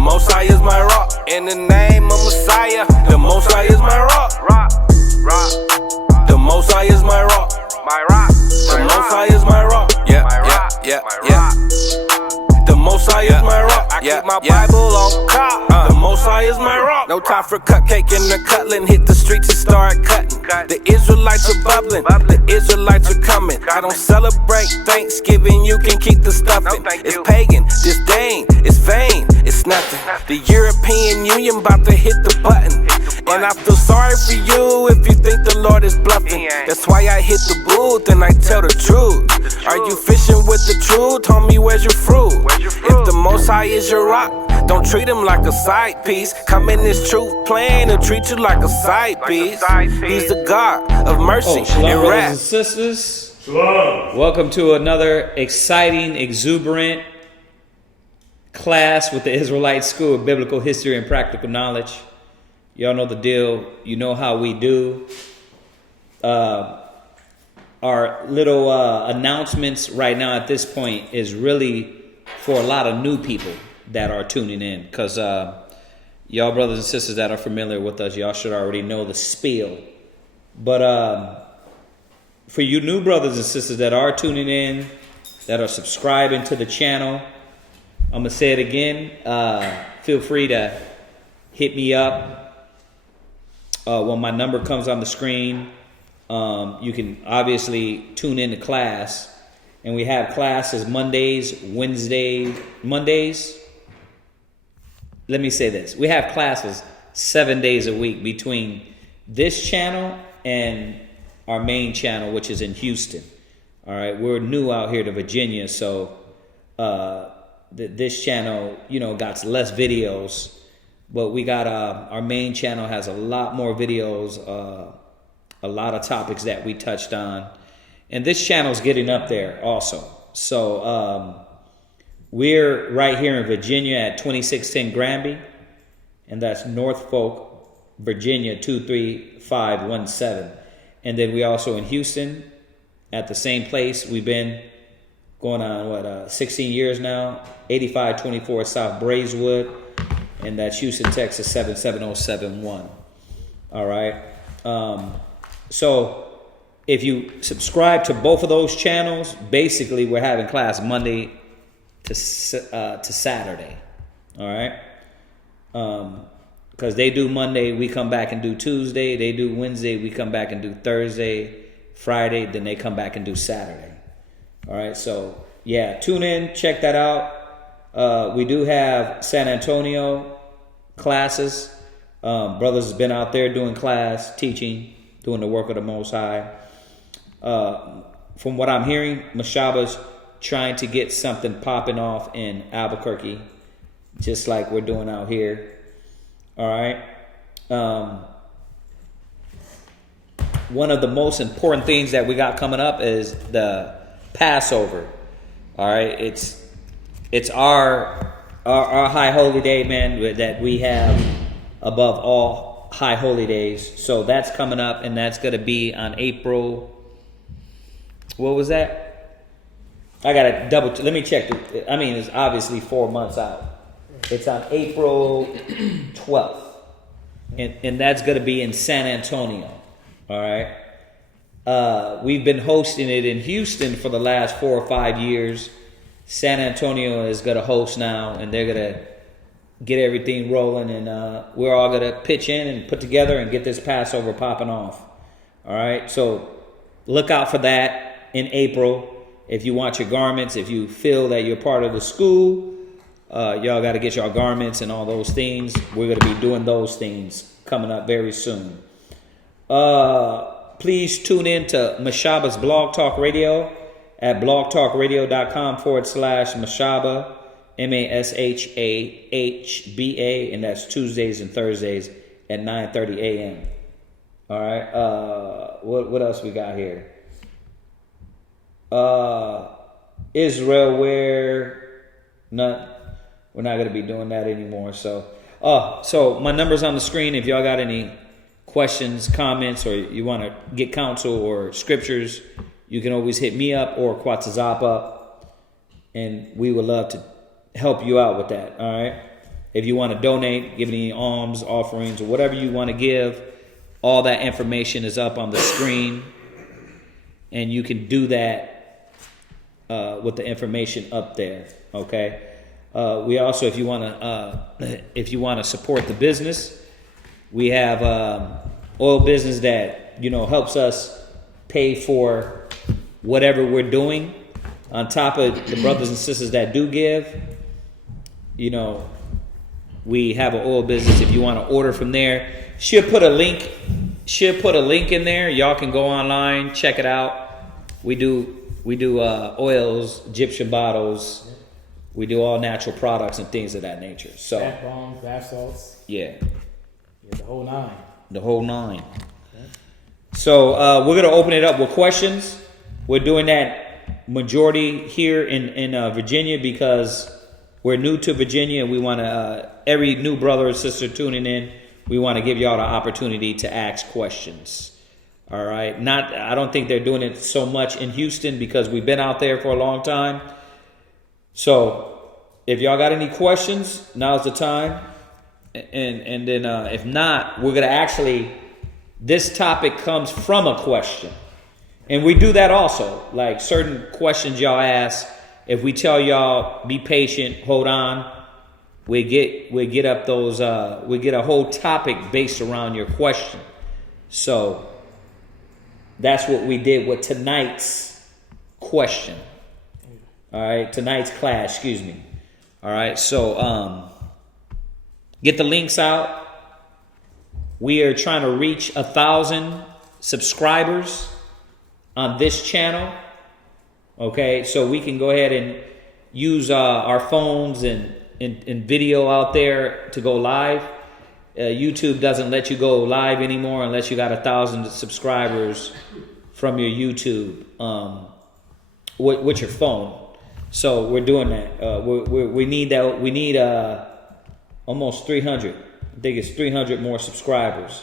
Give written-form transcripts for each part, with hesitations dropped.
Most High is my rock. In the name of Messiah, the Most High is my rock. The Most High is my rock. The Most High is my rock. Yeah. The Most High is my rock. I keep my Bible on top. The Most High is my rock. No time for cupcake and the cutling. Hit the streets and start cutting. The Israelites are bubbling. The Israelites are coming. I don't celebrate Thanksgiving. You can keep the stuffing. It's pagan, disdain, it's vain, it's nothing. The European Union about to hit the button. And I feel sorry for you if you think the Lord is bluffing. That's why I hit the booth and I tell the truth. Are you fishing with the truth? Homie, where's your fruit? If the Most High is your rock, don't treat him like a side piece. Come in this truth plan and treat you like a side piece. He's the God of mercy Shalom, and brothers wrath. and sisters. Shalom. Welcome to another exciting, exuberant class with the Israelite School of Biblical History and Practical Knowledge. Y'all know the deal. You know how we do. Our little announcements right now at this point is really for a lot of new people that are tuning in. Because y'all brothers and sisters that are familiar with us, y'all should already know the spiel. But for you new brothers and sisters that are tuning in, that are subscribing to the channel, I'm going to say it again. Feel free to hit me up when my number comes on the screen. You can obviously tune in to class. And we have classes Mondays. Let me say this. We have classes 7 days a week between this channel and our main channel, which is in Houston. All right. We're new out here to Virginia. So this channel, got less videos. But we got our main channel has a lot more videos, a lot of topics that we touched on. And this channel's getting up there also. So we're right here in Virginia at 2610 Granby. And that's Norfolk, Virginia 23517. And then we also in Houston at the same place. We've been going on, 16 years now. 8524 South Braeswood. And that's Houston, Texas 77071. All right. So if you subscribe to both of those channels, basically we're having class Monday to Saturday. All right. Because they do Monday, we come back and do Tuesday. They do Wednesday, we come back and do Thursday, Friday, then they come back and do Saturday. All right. So yeah, tune in, check that out. We do have San Antonio classes. Brothers has been out there doing class, teaching, doing the work of the Most High. From what I'm hearing, Mashaba's trying to get something popping off in Albuquerque, just like we're doing out here. All right. One of the most important things that we got coming up is the Passover. All right. It's our high holy day, man, that we have above all high holy days. So that's coming up, and that's going to be on April. What was that? I got to let me check. It's obviously 4 months out. It's on April 12th. And that's going to be in San Antonio. All right. We've been hosting it in Houston for the last 4 or 5 years. San Antonio is going to host now, and they're going to get everything rolling, and we're all going to pitch in and put together and get this Passover popping off. All right, so look out for that in April. If you want your garments, if you feel that you're part of the school, y'all got to get your garments and all those things. We're going to be doing those things coming up very soon. Please tune in to Mashaba's Blog Talk Radio at blogtalkradio.com/Mashaba, MASHAHBA, and that's Tuesdays and Thursdays at 9:30 a.m. All right. What else we got here? Israel, we're not going to be doing that anymore. So my number's on the screen. If y'all got any questions, comments, or you want to get counsel or scriptures, you can always hit me up or Quatzazop up, and we would love to help you out with that. All right. If you want to donate, give any alms, offerings, or whatever you want to give, all that information is up on the screen. And you can do that with the information up there, okay? We also, if you want to support the business, we have oil business that helps us pay for whatever we're doing. On top of the brothers and sisters that do give, we have an oil business. If you want to order from there, she'll put a link in there. Y'all can go online, check it out. We do oils, Egyptian bottles. We do all natural products and things of that nature. So bath bombs, bath salts. Yeah, the whole nine. The whole nine. Okay. So we're gonna open it up with questions. We're doing that majority here in Virginia because we're new to Virginia and we want to every new brother or sister tuning in, we want to give y'all the opportunity to ask questions. All right. I don't think they're doing it so much in Houston because we've been out there for a long time. So if y'all got any questions, now's the time. And then if not, we're gonna this topic comes from a question. And we do that also. Like certain questions y'all ask, if we tell y'all be patient, hold on, we get up those we get a whole topic based around your question. So that's what we did with tonight's question. All right, tonight's class, excuse me. All right, so get the links out. We are trying to reach 1,000 subscribers on this channel. Okay, so we can go ahead and use our phones and video out there to go live. YouTube doesn't let you go live anymore unless you got 1,000 subscribers from your YouTube with your phone. So we're doing that. We need that. We need almost 300. I think it's 300 more subscribers.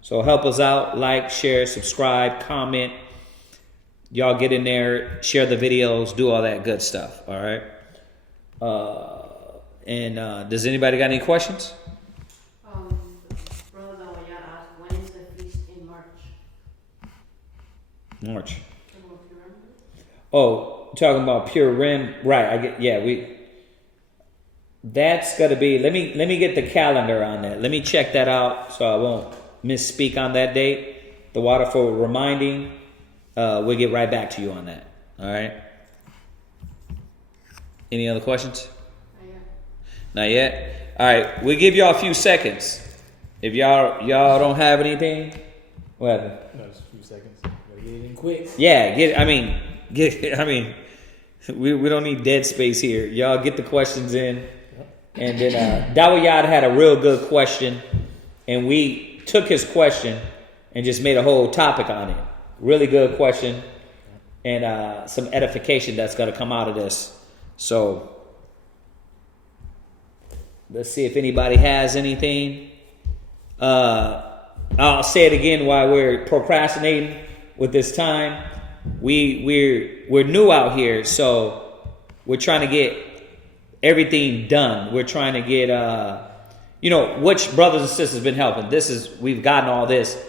So help us out. Like, share, subscribe, comment. Y'all get in there, share the videos, do all that good stuff. All right. Does anybody got any questions? Brother Dawayat asked, when is the feast in March? March. Oh, talking about Pure Rim, right? That's got to be. Let me get the calendar on that. Let me check that out so I won't misspeak on that date. The water for reminding. We'll get right back to you on that. All right. Any other questions? Not yet. All right. We'll give y'all a few seconds. If y'all don't have anything, what happened? No, just a few seconds. Gotta get it in quick. Yeah. We don't need dead space here. Y'all get the questions in. And then Dawayad had a real good question, and we took his question and just made a whole topic on it. Really good question, and some edification that's going to come out of this. So let's see if anybody has anything. I'll say it again while we're procrastinating with this time. We're new out here, so we're trying to get everything done. We're trying to get which brothers and sisters been helping. We've gotten all this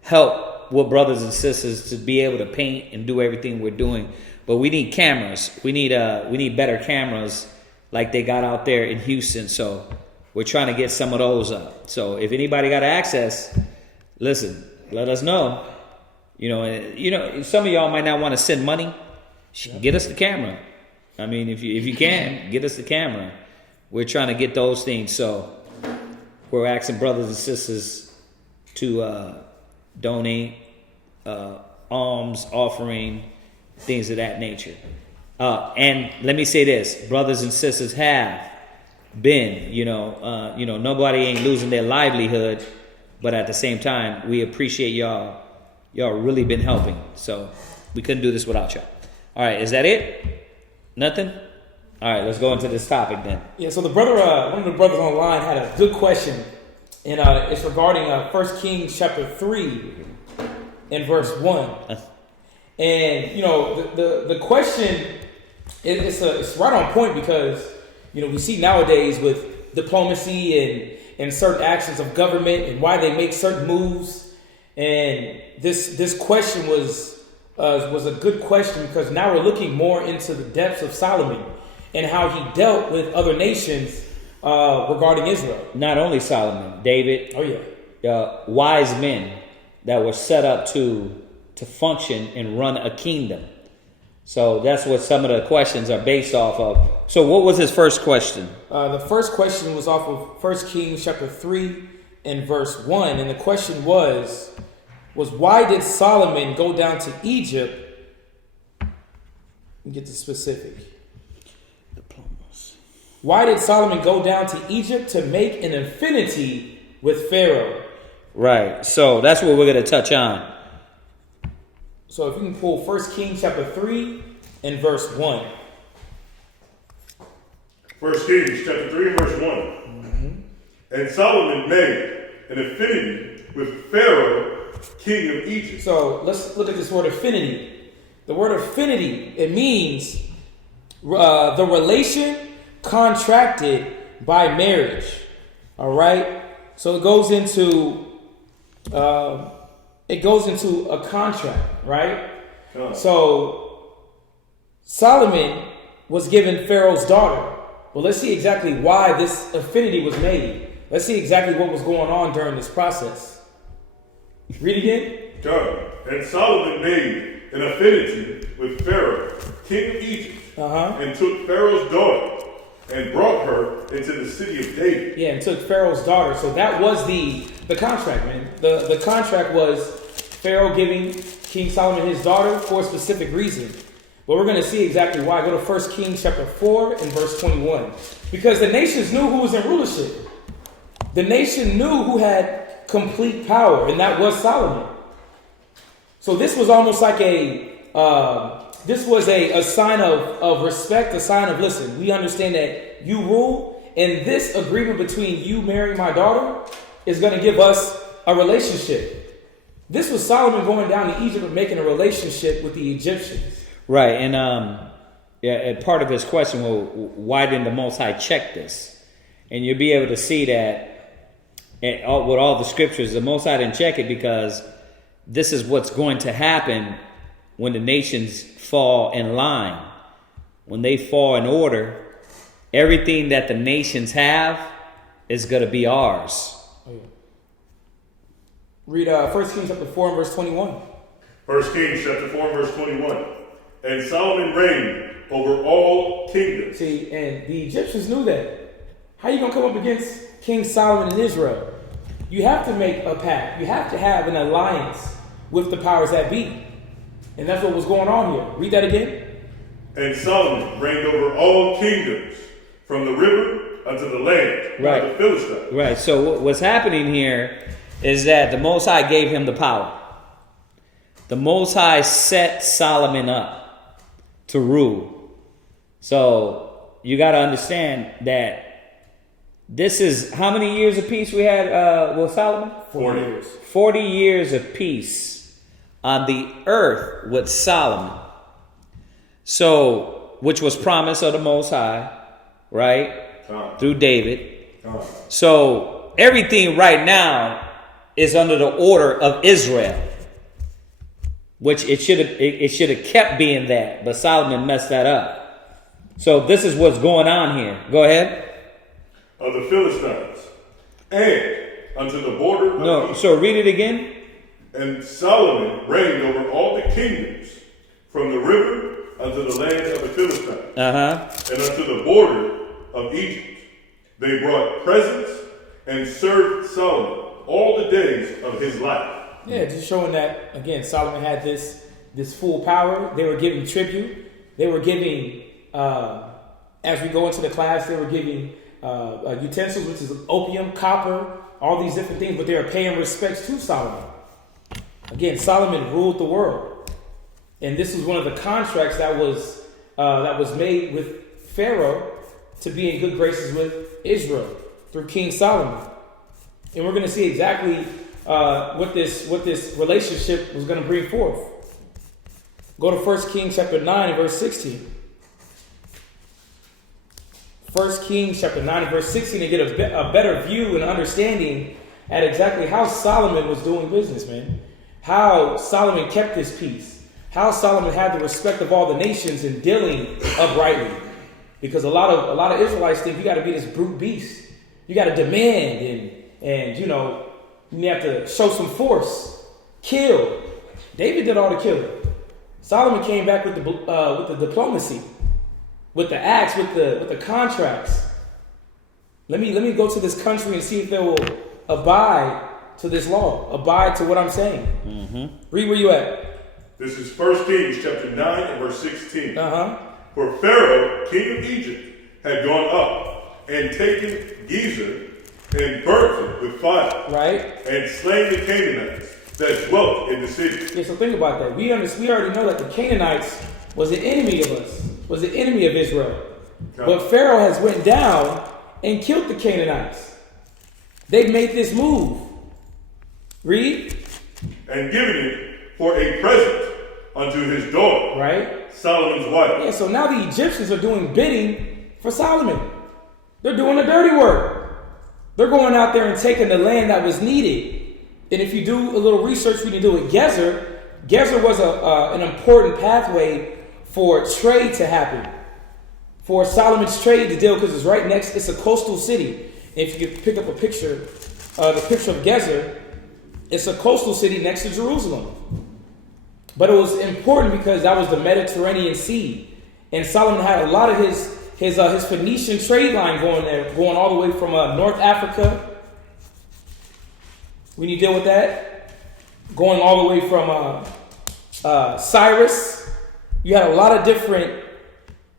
help with brothers and sisters to be able to paint and do everything we're doing. But we need cameras. We need better cameras like they got out there in Houston. So we're trying to get some of those up. So if anybody got access, listen, let us know. Some of y'all might not want to send money. Get us the camera. I mean, if you can, get us the camera. We're trying to get those things. So we're asking brothers and sisters to donate, alms, offering, things of that nature. And let me say this, brothers and sisters have been, nobody ain't losing their livelihood, but at the same time, we appreciate y'all. Y'all really been helping. So we couldn't do this without y'all. All right, is that it? Nothing? All right, let's go into this topic then. Yeah, so the brother, one of the brothers online had a good question, and it's regarding 1 Kings chapter 3 and verse 1. And, the question, it's right on point because, we see nowadays with diplomacy and certain actions of government and why they make certain moves. And this question was a good question because now we're looking more into the depths of Solomon and how he dealt with other nations regarding Israel. Not only Solomon, David. Oh yeah. Wise men that were set up to function and run a kingdom. So that's what some of the questions are based off of. So what was his first question? The first question was off of 1 Kings chapter 3 and verse 1. And the question was why did Solomon go down to Egypt? Let me get the specific. Why did Solomon go down to Egypt to make an affinity with Pharaoh? Right. So that's what we're going to touch on. So if you can pull 1 Kings chapter 3 and verse 1. 1 Kings chapter 3 and verse 1. Mm-hmm. And Solomon made an affinity with Pharaoh, king of Egypt. So let's look at this word affinity. The word affinity, it means the relation contracted by marriage. All right. So it goes into a contract, right? So Solomon was given Pharaoh's daughter. Well, let's see exactly why this affinity was made. Let's see exactly what was going on during this process. Read again. And Solomon made an affinity with Pharaoh, king of Egypt, and took Pharaoh's daughter and brought her into the city of David. Yeah, and took Pharaoh's daughter. So that was the contract, man. The contract was Pharaoh giving King Solomon his daughter for a specific reason. But we're going to see exactly why. Go to 1 Kings chapter 4 and verse 21. Because the nations knew who was in rulership. The nation knew who had complete power, and that was Solomon. So this was almost like a sign of respect, a sign of, listen, we understand that you rule, and this agreement between you marrying my daughter is going to give us a relationship. This was Solomon going down to Egypt and making a relationship with the Egyptians. Right, and part of his question, well, why didn't the Most High check this? And you'll be able to see that with all the scriptures, the Most High didn't check it because this is what's going to happen when the nations fall in line. When they fall in order, everything that the nations have is going to be ours. Oh, yeah. Read 1 Kings chapter 4 and verse 21. 1 Kings chapter 4 and verse 21. And Solomon reigned over all kingdoms. See, and the Egyptians knew that. How you going to come up against King Solomon in Israel? You have to make a pact. You have to have an alliance with the powers that be. And that's what was going on here. Read that again. And Solomon reigned over all kingdoms, from the river unto the land Right. of the Philistines. Right, so what's happening here is that the Most High gave him the power. The Most High set Solomon up to rule. So you got to understand that this is how many years of peace we had with Solomon? 40 years. 40 years of peace on the earth with Solomon. So, which was promised of the Most High, right? Through David. So everything right now is under the order of Israel. Which it should have kept being that, but Solomon messed that up. So this is what's going on here. Go ahead. Of the Philistines, and unto the border of No, Egypt. so read it again. And Solomon reigned over all the kingdoms, from the river unto the land of the Philistines, and unto the border of Egypt. They brought presents and served Solomon all the days of his life. Yeah, just showing that, again, Solomon had this full power. They were giving tribute. They were giving, as we go into the class, they were giving utensils, which is opium, copper, all these different things, but they were paying respects to Solomon. Again, Solomon ruled the world. And this was one of the contracts that was made with Pharaoh to be in good graces with Israel through King Solomon. And we're going to see exactly what this relationship was going to bring forth. Go to 1 Kings chapter 9 and verse 16. 1 Kings chapter 9 and verse 16 to get a better view and understanding at exactly how Solomon was doing business, man. How Solomon kept his peace. How Solomon had the respect of all the nations in dealing uprightly. Because a lot of Israelites think you got to be this brute beast. You got to demand and you know, you have to show some force. Kill. David did all the killing. Solomon came back with the diplomacy, with the acts, with the contracts. Let me go to this country and see if they will abide to this law, abide to what I'm saying. Mm-hmm. Read where you at. This is 1 Kings chapter 9 and verse 16. For Pharaoh, king of Egypt, had gone up and taken Gezer and burnt it with fire. Right. And slain the Canaanites that dwelt in the city. Yeah, so think about that. We already know that the Canaanites was an enemy of us, was an enemy of Israel. Okay. But Pharaoh has went down and killed the Canaanites. They've made this move. Read. And given it for a present unto his daughter. Right. Solomon's wife. Yeah, so now the Egyptians are doing bidding for Solomon. They're doing the dirty work. They're going out there and taking the land that was needed. And if you do a little research, when you do with Gezer, Gezer was an important pathway for trade to happen. For Solomon's trade to deal, because it's right next, it's a coastal city. If you could pick up a picture, the picture of Gezer, it's a coastal city next to Jerusalem. But it was important because that was the Mediterranean Sea. And Solomon had a lot of his Phoenician trade line going there, going all the way from North Africa. When you deal with that, going all the way from Cyrus, you had a lot of different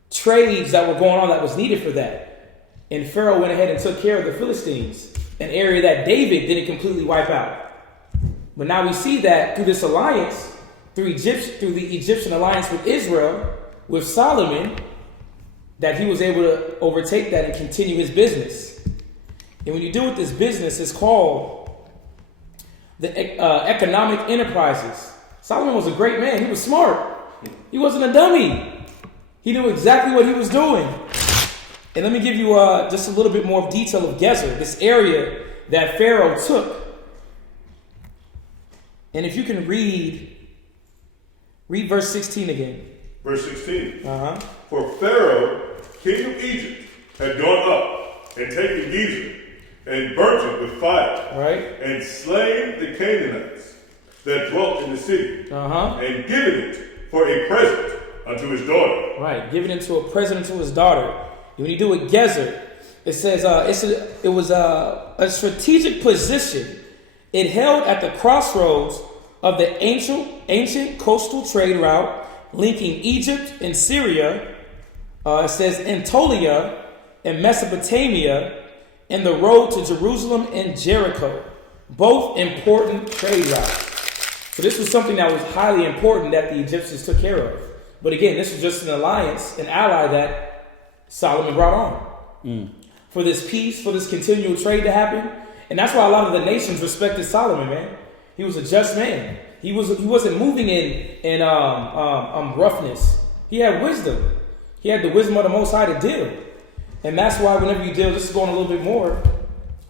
trades that were going on that was needed for that. And Pharaoh went ahead and took care of the Philistines, an area that David didn't completely wipe out. But now we see that through this alliance, through the Egyptian alliance with Israel, with Solomon, that he was able to overtake that and continue his business. And when you deal with this business, it's called the economic enterprises. Solomon was a great man. He was smart. He wasn't a dummy. He knew exactly what he was doing. And let me give you just a little bit more detail of Gezer, this area that Pharaoh took. And if you can read verse 16 again. Verse 16. For Pharaoh, king of Egypt, had gone up and taken Gezer and burnt it with fire. Right. And slain the Canaanites that dwelt in the city. And given it for a present unto his daughter. Right. Given it to a present unto his daughter. And when you do with Gezer, it says it was a strategic position. It held at the crossroads of the ancient coastal trade route linking Egypt and Syria. It says Anatolia and Mesopotamia, and the road to Jerusalem and Jericho, both important trade routes. So this was something that was highly important that the Egyptians took care of. But again, this was just an alliance, an ally that Solomon brought on for this peace, for this continual trade to happen. And that's why a lot of the nations respected Solomon, man. He was a just man. He wasn't moving in roughness. He had wisdom. He had the wisdom of the Most High to deal. And that's why whenever you deal, this is going a little bit more,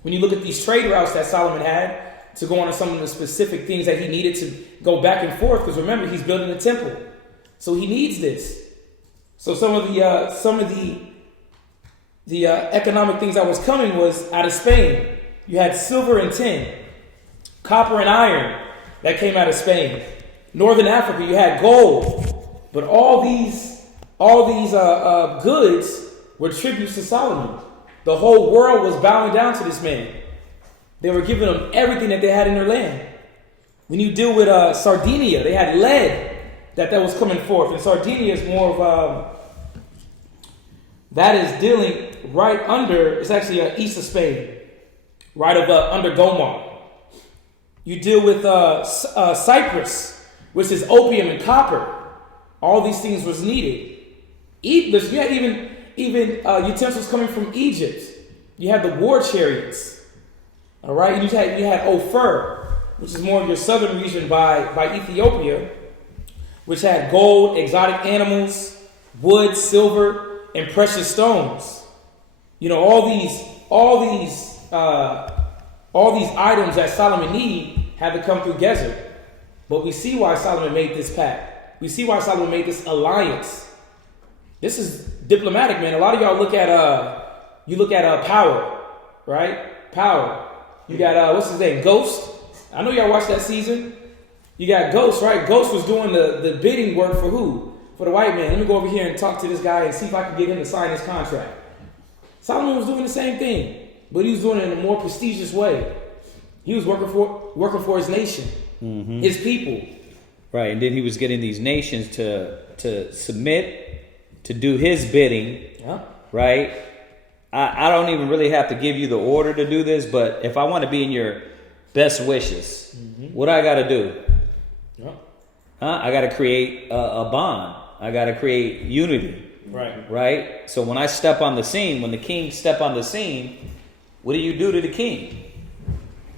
when you look at these trade routes that Solomon had to go on to some of the specific things that he needed to go back and forth, because remember, he's building a temple. So he needs this. So some of the economic things that was coming was out of Spain. You had silver and tin, copper and iron that came out of Spain. Northern Africa, you had gold. But all these goods were tributes to Solomon. The whole world was bowing down to this man. They were giving him everything that they had in their land. When you deal with Sardinia, they had lead that was coming forth. And Sardinia is more of, that is dealing right under, it's actually east of Spain, right under Gomar. You deal with Cyprus, which is opium and copper. All these things was needed. You had even utensils coming from Egypt. You had the war chariots. All right, and you had Ophir, which is more of your southern region by Ethiopia, which had gold, exotic animals, wood, silver, and precious stones. You know, all these items that Solomon need had to come through Gezer. But we see why Solomon made this pact. We see why Solomon made this alliance. This is diplomatic, man. A lot of y'all look at Power, right? Power. You got what's his name? Ghost. I know y'all watched that season. You got Ghost, right? Ghost was doing the bidding work for who? For the white man. Let me go over here and talk to this guy and see if I can get him to sign his contract. Solomon was doing the same thing, but he was doing it in a more prestigious way. He was working for his nation, his people. Right, and then he was getting these nations to submit, to do his bidding. Yeah. Right? I don't even really have to give you the order to do this, but if I want to be in your best wishes, what I got to do? Yeah. I got to create a bond. I got to create unity. Right. Right? So when I step on the scene, when the king step on the scene, what do you do to the king?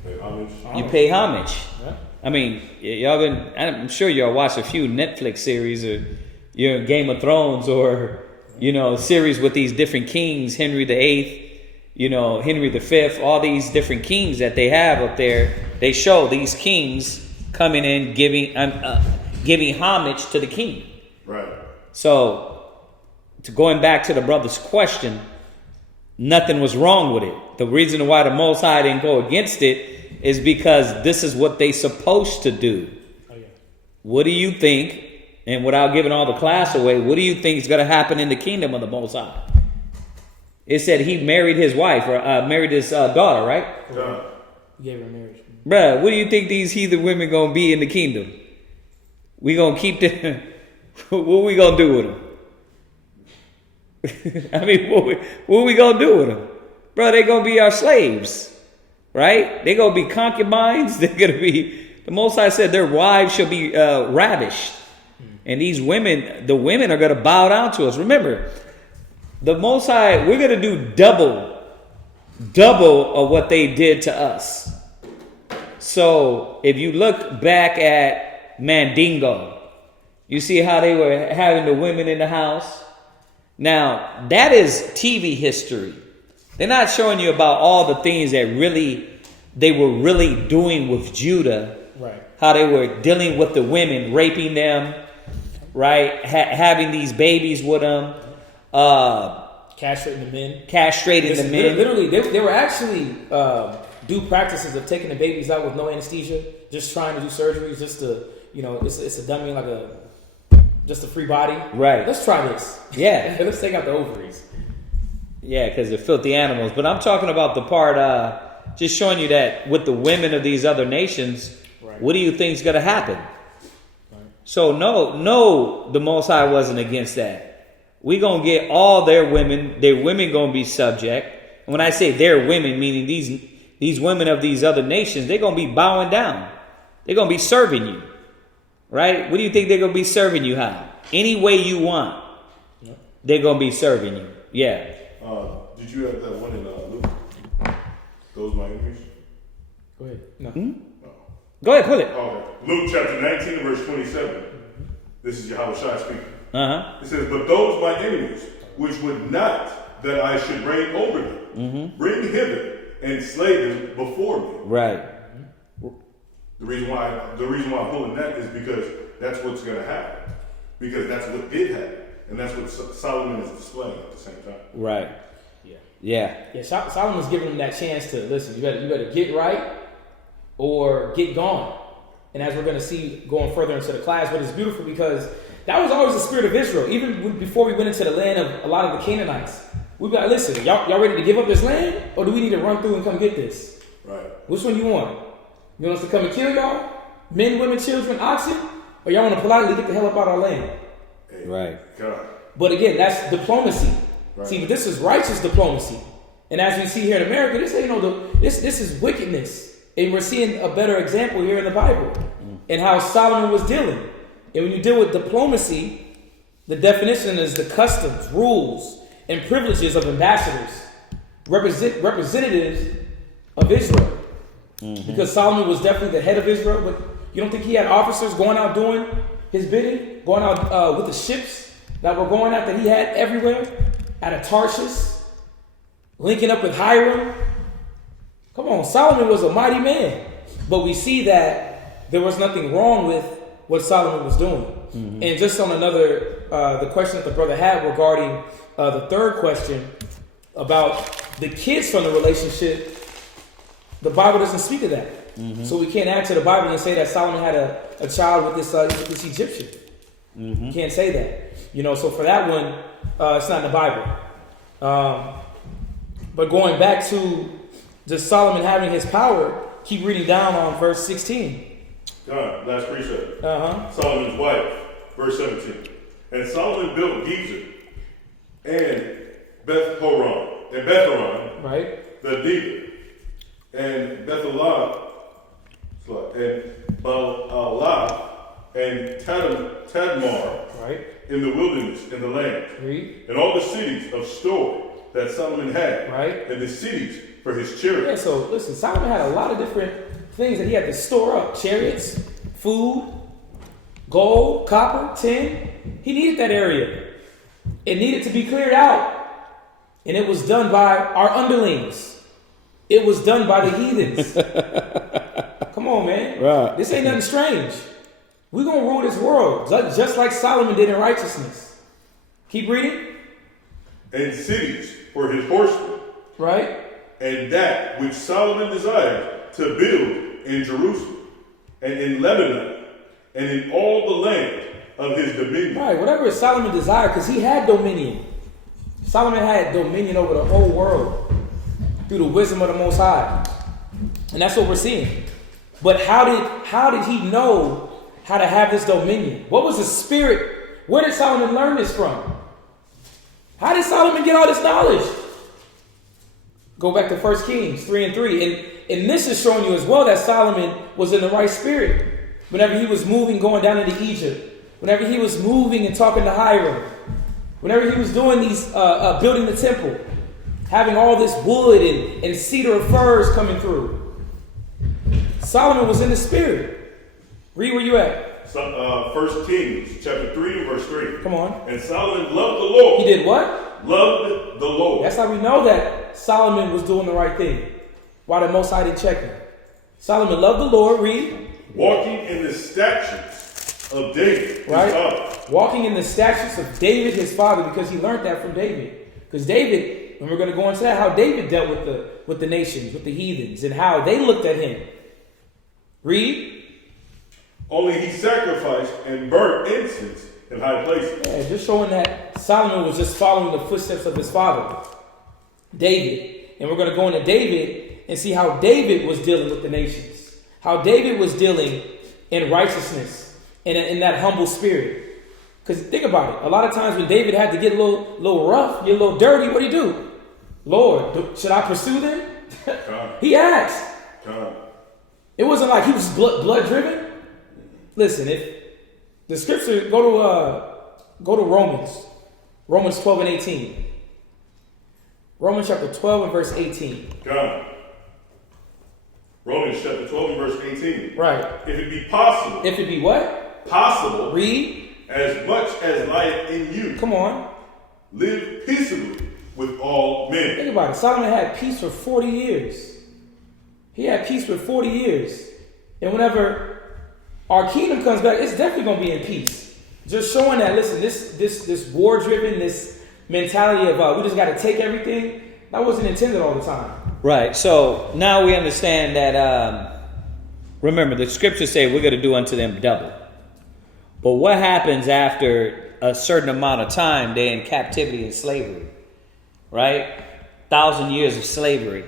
Pay homage. You pay homage. Yeah. I mean, I'm sure y'all watch a few Netflix series or Game of Thrones or, series with these different kings, Henry VIII, Henry V, all these different kings that they have up there. They show these kings coming in giving homage to the king. Right. So, going back to the brother's question, nothing was wrong with it. The reason why the Most High didn't go against it is because this is what they supposed to do. Oh, yeah. What do you think, and without giving all the class away, what do you think is going to happen in the kingdom of the Most High? It said he married his wife, or married his daughter, right? Yeah. He gave her marriage. Bruh, what do you think these heathen women going to be in the kingdom? We going to keep them... What we going to do with them? I mean, what we going to do with them? Bro, they going to be our slaves, right? They going to be concubines. They're going to be... The Most High said their wives shall be ravished. And these women, the women are going to bow down to us. Remember, the Most High, we're going to do double of what they did to us. So, if you look back at Mandingo, you see how they were having the women in the house. Now, that is TV history. They're not showing you about all the things that they were really doing with Judah. Right. How they were dealing with the women, raping them, right? Having these babies with them. Castrating the men. Literally, they were actually do practices of taking the babies out with no anesthesia, just trying to do surgeries, just to, it's a dummy, just a free body. Right. Let's try this. Yeah. Let's take out the ovaries. Yeah, because they're filthy animals. But I'm talking about the part, just showing you that with the women of these other nations, right. What do you think is going to happen? Right. So no, the Most High wasn't against that. We going to get all their women going to be subject. And when I say their women, meaning these women of these other nations, they're going to be bowing down. They're going to be serving you. Right? What do you think they're going to be serving you how? Any way you want. Yep. They're going to be serving you. Yeah. Did you have that one in Luke? Those my enemies? Go ahead. No. No. Go ahead, pull it. Okay. Luke chapter 19 verse 27. This is Yahweh Shai speaking. Uh-huh. It says, but those my enemies, which would not that I should reign over them, bring hither and slay them before me. Right. The reason why I'm pulling that is because that's what's going to happen. Because that's what did happen. And that's what Solomon is displaying at the same time. Right. Yeah. Yeah. Yeah, Solomon's giving them that chance to, listen, you better get right or get gone. And as we're going to see going further into the class, but it's beautiful because that was always the spirit of Israel. Even before we went into the land of a lot of the Canaanites. We'd be like, listen, y'all ready to give up this land? Or do we need to run through and come get this? Right. Which one you want? You want us to come and kill y'all? Men, women, children, oxen? Or y'all want to politely get the hell up out of our land? Hey, right. God. But again, that's diplomacy. Right. See, but this is righteous diplomacy. And as we see here in America, this is wickedness. And we're seeing a better example here in the Bible. And how Solomon was dealing. And when you deal with diplomacy, the definition is the customs, rules, and privileges of ambassadors, representatives of Israel. Because Solomon was definitely the head of Israel, but you don't think he had officers going out doing his bidding, going out with the ships that were going out that he had everywhere, out of Tarshish, linking up with Hiram. Come on, Solomon was a mighty man. But we see that there was nothing wrong with what Solomon was doing. Mm-hmm. And just on another, the question that the brother had regarding the third question about the kids from the relationship, the Bible doesn't speak of that. Mm-hmm. So we can't add to the Bible and say that Solomon had a child with this Egyptian. Mm-hmm. Can't say that. So for that one, it's not in the Bible. But going back to just Solomon having his power, keep reading down on verse 16. God, last precept. Solomon's wife, verse 17. And Solomon built Gezer and Beth-horon, right? The Debir, and Bethalah, and Baalah, and Tadmor, right? In the wilderness, in the land. Read. And all the cities of store that Solomon had, right? And the cities for his chariots. Yeah, so listen, Solomon had a lot of different things that he had to store up. Chariots, food, gold, copper, tin. He needed that area. It needed to be cleared out. And it was done by our underlings. It was done by the heathens. Come on, man. Right. This ain't nothing strange. We're going to rule this world just like Solomon did in righteousness. Keep reading. And cities for his horsemen. Right. And that which Solomon desired to build in Jerusalem and in Lebanon and in all the land of his dominion. Right, whatever Solomon desired, because he had dominion. Solomon had dominion over the whole world through the wisdom of the Most High. And that's what we're seeing. But how did he know how to have this dominion? What was the spirit? Where did Solomon learn this from? How did Solomon get all this knowledge? Go back to 1 Kings 3:3. And this is showing you as well that Solomon was in the right spirit. Whenever he was moving, going down into Egypt. Whenever he was moving and talking to Hiram. Whenever he was doing these, building the temple. Having all this wood and cedar of firs coming through. Solomon was in the spirit. Read where you at. 1 Kings chapter 3 verse 3. Come on. And Solomon loved the Lord. He did what? Loved the Lord. That's how we know that Solomon was doing the right thing. Why the Most High didn't check him. Solomon loved the Lord. Read. Walking in the statutes of David, right? His father. Walking in the statutes of David, his father, because he learned that from David. Because David, and we're going to go into that, how David dealt with the nations, with the heathens, and how they looked at him. Read. Only he sacrificed and burnt incense in high places. Yeah, just showing that Solomon was just following the footsteps of his father, David. And we're going to go into David and see how David was dealing with the nations. How David was dealing in righteousness and in that humble spirit. Because think about it. A lot of times when David had to get a little rough, get a little dirty, what did he do? Lord, should I pursue them? He asked. It wasn't like he was blood driven. Listen, if the scripture, go to Romans 12 and 18. Romans chapter 12 and verse 18. God. Romans chapter 12 and verse 18. Right. If it be possible. If it be what? Possible. Read. As much as lieth in you. Come on. Live peaceably with all men. Think about it. Solomon had peace for 40 years. He had peace for 40 years. And whenever our kingdom comes back, it's definitely going to be in peace. Just showing that, listen, this war-driven, this mentality of we just got to take everything, that wasn't intended all the time. Right. So now we understand that, remember, the scriptures say we're going to do unto them double. But what happens after a certain amount of time they're in captivity and slavery? Right? 1,000 years of slavery.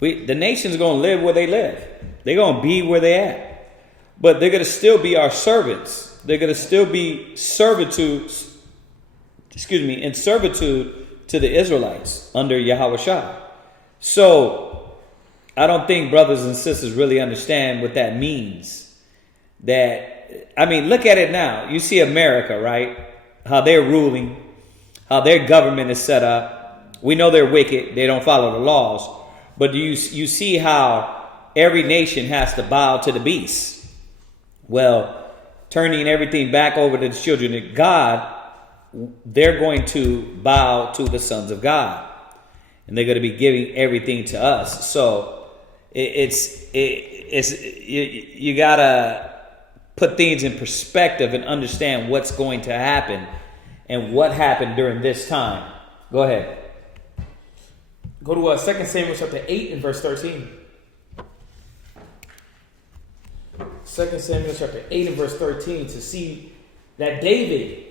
The nation's going to live where they live. They're going to be where they at. But they're going to still be our servants. They're going to still be in servitude to the Israelites under Yahweh Shah. So I don't think brothers and sisters really understand what that means. Look at it now. You see America, right? How they're ruling, how their government is set up. We know they're wicked. They don't follow the laws. But you see how every nation has to bow to the beast. Well, turning everything back over to the children of God, they're going to bow to the sons of God. and they're going to be giving everything to us. So you gotta put things in perspective and understand what's going to happen and what happened during this time. Go ahead. Go to 2 Samuel chapter 8 and verse 13. 2 Samuel chapter 8 and verse 13, to see that David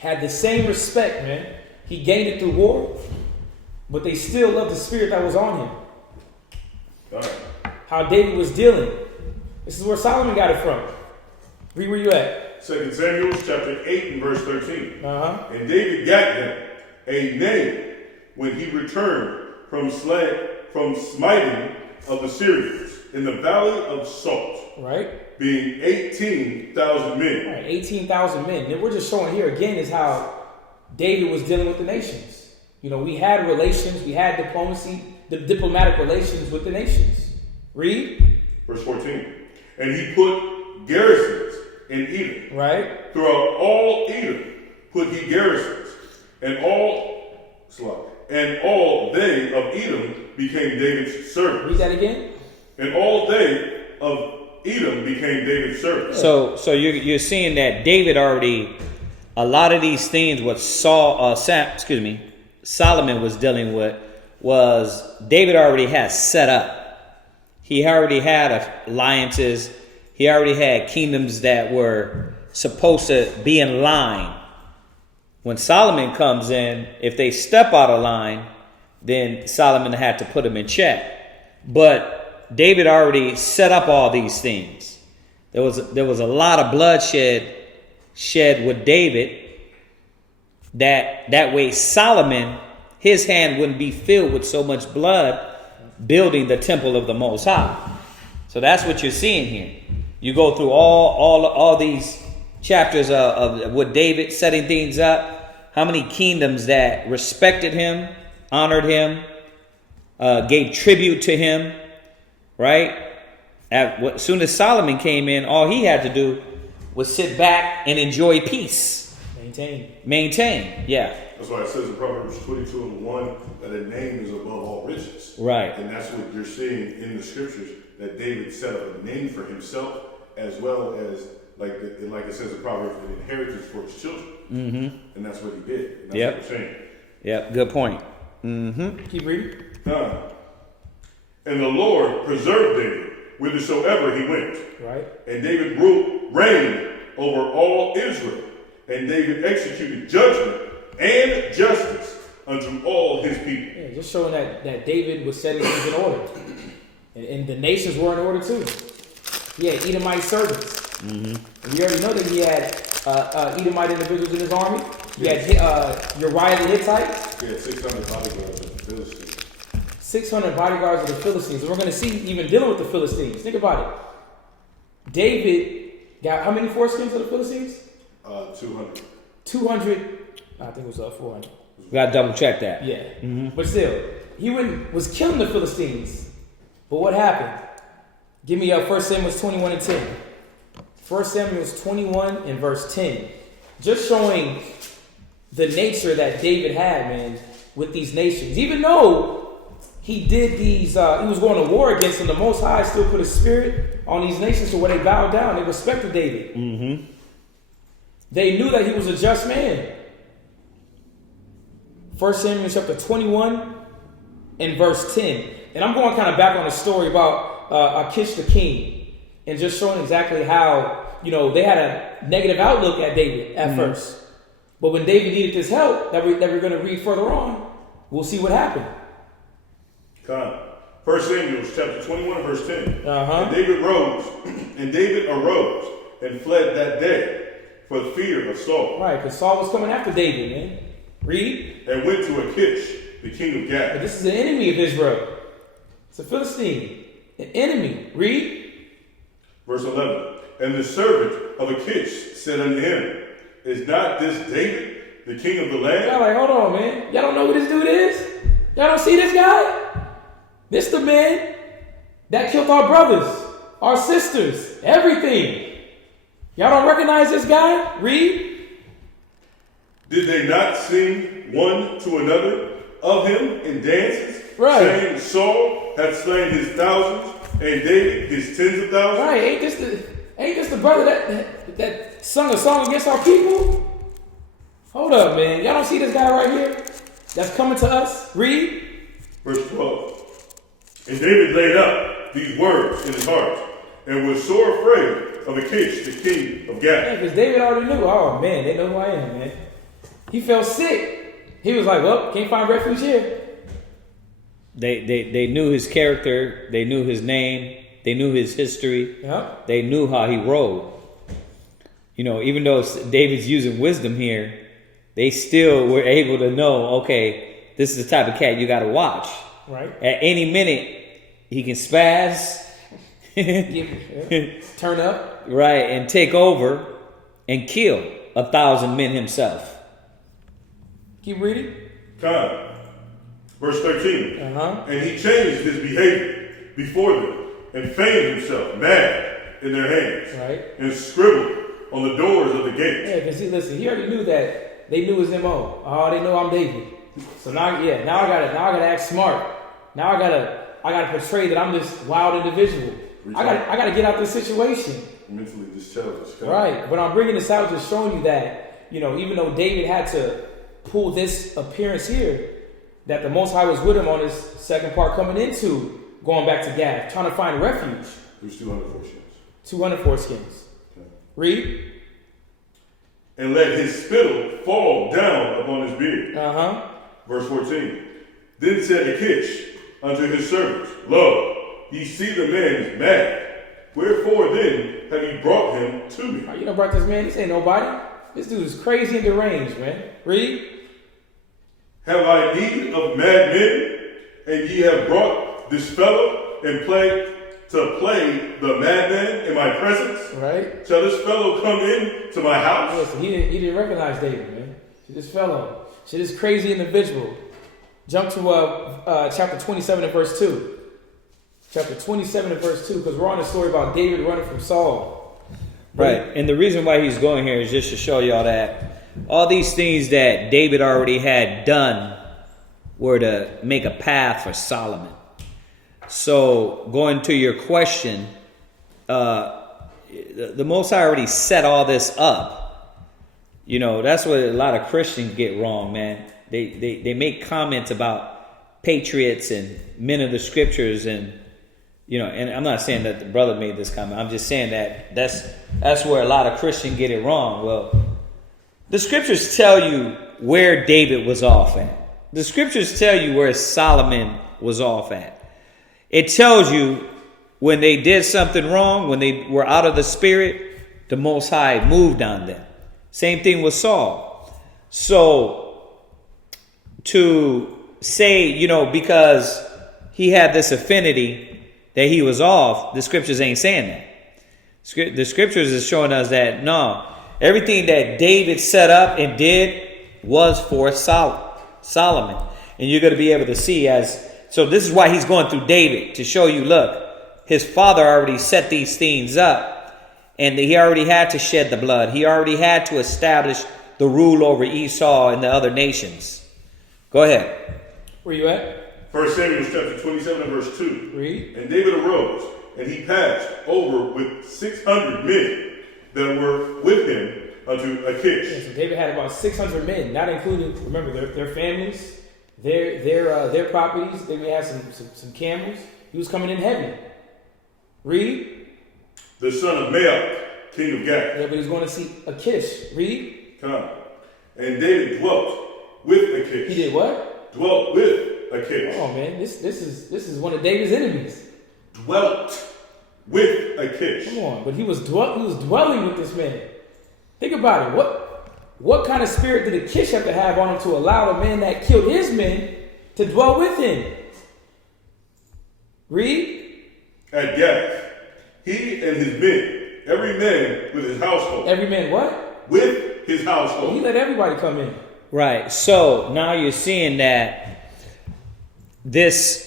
had the same respect, man. He gained it through war, but they still loved the spirit that was on him. All right. How David was dealing. This is where Solomon got it from. Read where you at. 2 Samuel chapter 8 and verse 13. Uh-huh. And David gat him a name when he returned from smiting of the Syrians in the valley of Salt, Right. being 18,000 men. Right. 18,000 men. And we're just showing here again is how David was dealing with the nations. You know, we had relations, we had diplomacy, the diplomatic relations with the nations. Read. Verse 14. And he put garrisons in Edom. Right. Throughout all Edom put he garrisons, and all they of Edom became David's servants. Read that again. And all they of Edom became David's servants. So you're seeing that David already, a lot of these things what Solomon was dealing with was David already had set up. He already had alliances. He already had kingdoms that were supposed to be in line. When Solomon comes in, if they step out of line, then Solomon had to put them in check. But David already set up all these things. There was a lot of bloodshed shed with David. That way Solomon, his hand wouldn't be filled with so much blood building the temple of the Most High. So that's what you're seeing here. You go through all these chapters of with David setting things up. How many kingdoms that respected him, honored him, gave tribute to him, right? As soon as Solomon came in, all he had to do was sit back and enjoy peace. Maintain, yeah. That's why it says in Proverbs 22 and 1 that a name is above all riches. Right. And that's what you're seeing in the scriptures, that David set up a name for himself, as well as, like it says in Proverbs, an inheritance for his children. Mm-hmm. And that's what he did. And that's what we're saying. Yep, good point. Mm-hmm. Keep reading. And the Lord preserved David whithersoever he went. Right. And David reigned over all Israel. And David executed judgment and justice unto all his people. Yeah, just showing that David was setting things in order. And the nations were in order too. He had Edomite servants. Mm-hmm. And we already know that he had Edomite individuals in his army. He had Uriah the Hittite. He had 600 bodyguards of the Philistines. 600 bodyguards of the Philistines. And we're going to see even dealing with the Philistines. Think about it. David got how many foreskins of the Philistines? 200. 200. I think it was 400. We got to double check that. Yeah. Mm-hmm. But still, he was killing the Philistines. But what happened? Give me 1 Samuel 21 and 10. 1 Samuel 21 and verse 10. Just showing the nature that David had, man, with these nations. Even though he did these, he was going to war against them, the Most High still put a spirit on these nations to where they bowed down. They respected David. Mm-hmm. They knew that he was a just man. 1 Samuel chapter 21 and verse 10. And I'm going kind of back on the story about Achish the king, and just showing exactly how, they had a negative outlook at David at first. But when David needed this help that we're going to read further on, we'll see what happened. 1 Samuel chapter 21 verse 10. Uh-huh. And David arose and fled that day for the fear of Saul. Right, because Saul was coming after David, man. Read. And went to Achish, the king of Gath. But this is an enemy of Israel. It's a Philistine, an enemy. Read. Verse 11. And the servant of Achish said unto him, Is not this David, the king of the land? Y'all like, hold on, man. Y'all don't know who this dude is? Y'all don't see this guy? This the man that killed our brothers, our sisters, everything. Y'all don't recognize this guy? Read. Did they not sing one to another, of him in dances, Right. saying, Saul hath slain his thousands, and David his tens of thousands. Right? Ain't this the brother that sung a song against our people? Hold up, man. Y'all don't see this guy right here that's coming to us? Read. Verse 12. And David laid up these words in his heart, and was sore afraid of Achish, the king of Yeah, Gath. because David already knew. Oh man, they know who I am, man. He felt sick. He was like, well, can't find refuge here. They knew his character. They knew his name. They knew his history. Yep. They knew how he rode. You know, even though David's using wisdom here, they still were able to know, okay, this is the type of cat you got to watch. Right. At any minute, he can spaz, Turn up. right, and take over and kill 1,000 men himself. Keep reading. Time. Verse 13. Uh-huh. And he changed his behavior before them, and feigned himself mad in their hands, Right. and scribbled on the doors of the gates. Yeah, because he already knew that they knew his MO. Oh, they know I'm David. So now I gotta act smart. Now I gotta portray that I'm this wild individual. I gotta get out this situation. Mentally just challenged. Right. But I'm bringing this out just showing you that, you know, even though David had to pull this appearance here, that the Most High was with him on his second part coming into going back to Gath, trying to find refuge. There's 200 foreskins. 200 foreskins. Okay. Read. And let his spittle fall down upon his beard. Uh-huh. Verse 14. Then said Achish unto his servants, Lo, ye see the man is mad. Wherefore then have ye brought him to me? You done brought this man, this ain't nobody. This dude is crazy and deranged, man. Read. Have I need of mad men? And ye have brought this fellow and play the madman in my presence? Right. Shall this fellow come in to my house? Listen, he didn't recognize David, man. This fellow. This crazy individual. Jump to chapter 27 and verse 2. Chapter 27 and verse 2, because we're on a story about David running from Saul. Right. And the reason why he's going here is just to show y'all that all these things that David already had done were to make a path for Solomon. So going to your question, the Most High already set all this up. You know, that's what a lot of Christians get wrong, man. They make comments about patriots and men of the scriptures, and you know, and I'm not saying that the brother made this comment. I'm just saying that that's where a lot of Christians get it wrong. Well, the scriptures tell you where David was off at. The scriptures tell you where Solomon was off at. It tells you when they did something wrong, when they were out of the spirit, the Most High moved on them. Same thing with Saul. So to say, you know, because he had this affinity that he was off, the scriptures ain't saying that. The scriptures is showing us that no, everything that David set up and did was for Solomon. And you're going to be able to see so this is why he's going through David, to show you, look, his father already set these things up, and he already had to shed the blood. He already had to establish the rule over Esau and the other nations. Go ahead. Where you at? 1 Samuel chapter 27 and verse 2. Read. And David arose, and he passed over with 600 men that were with him unto Achish. Yeah, so David had about 600 men, not including, remember, their families, their properties. They may have some camels. He was coming in heavy. Read. The son of Maoch, king of Gath. Yeah, but he's going to see Achish. Read. Come. And David dwelt with Achish. He did what? Dwelt with Achish. Oh man, this is one of David's enemies. Dwelt with Achish. Come on, but he was dwelling with this man. Think about it. What kind of spirit did Achish have to have on him to allow the man that killed his men to dwell with him? Read. At Gath, he and his men, every man with his household. Every man what? With his household. He let everybody come in. Right. So now you're seeing that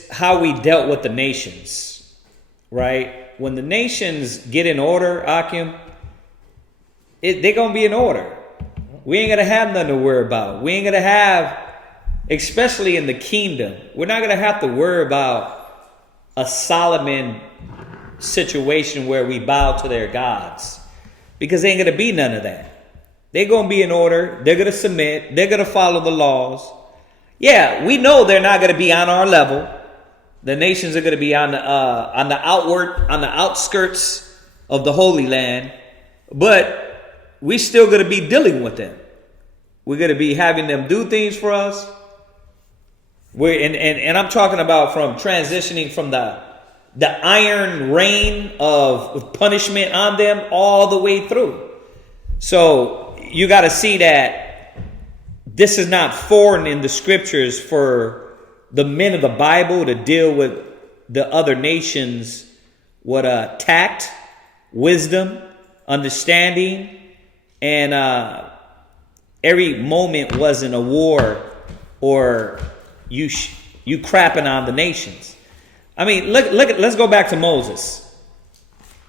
how we dealt with the nations, right? When the nations get in order, Akim, they're going to be in order. We ain't going to have nothing to worry about. We ain't going to have especially in the kingdom, we're not going to have to worry about a Solomon situation where we bow to their gods, because there ain't going to be none of that. They're going to be in order. They're going to submit. They're going to follow the laws. Yeah, we know they're not going to be on our level. The nations are going to be on the outskirts of the Holy Land, but we're still going to be dealing with them. We're going to be having them do things for us. And I'm talking about from transitioning from the iron reign of punishment on them all the way through. So you got to see that this is not foreign in the scriptures for the men of the Bible to deal with the other nations with tact, wisdom, understanding, and every moment wasn't a war or you crapping on the nations. I mean, let's go back to Moses.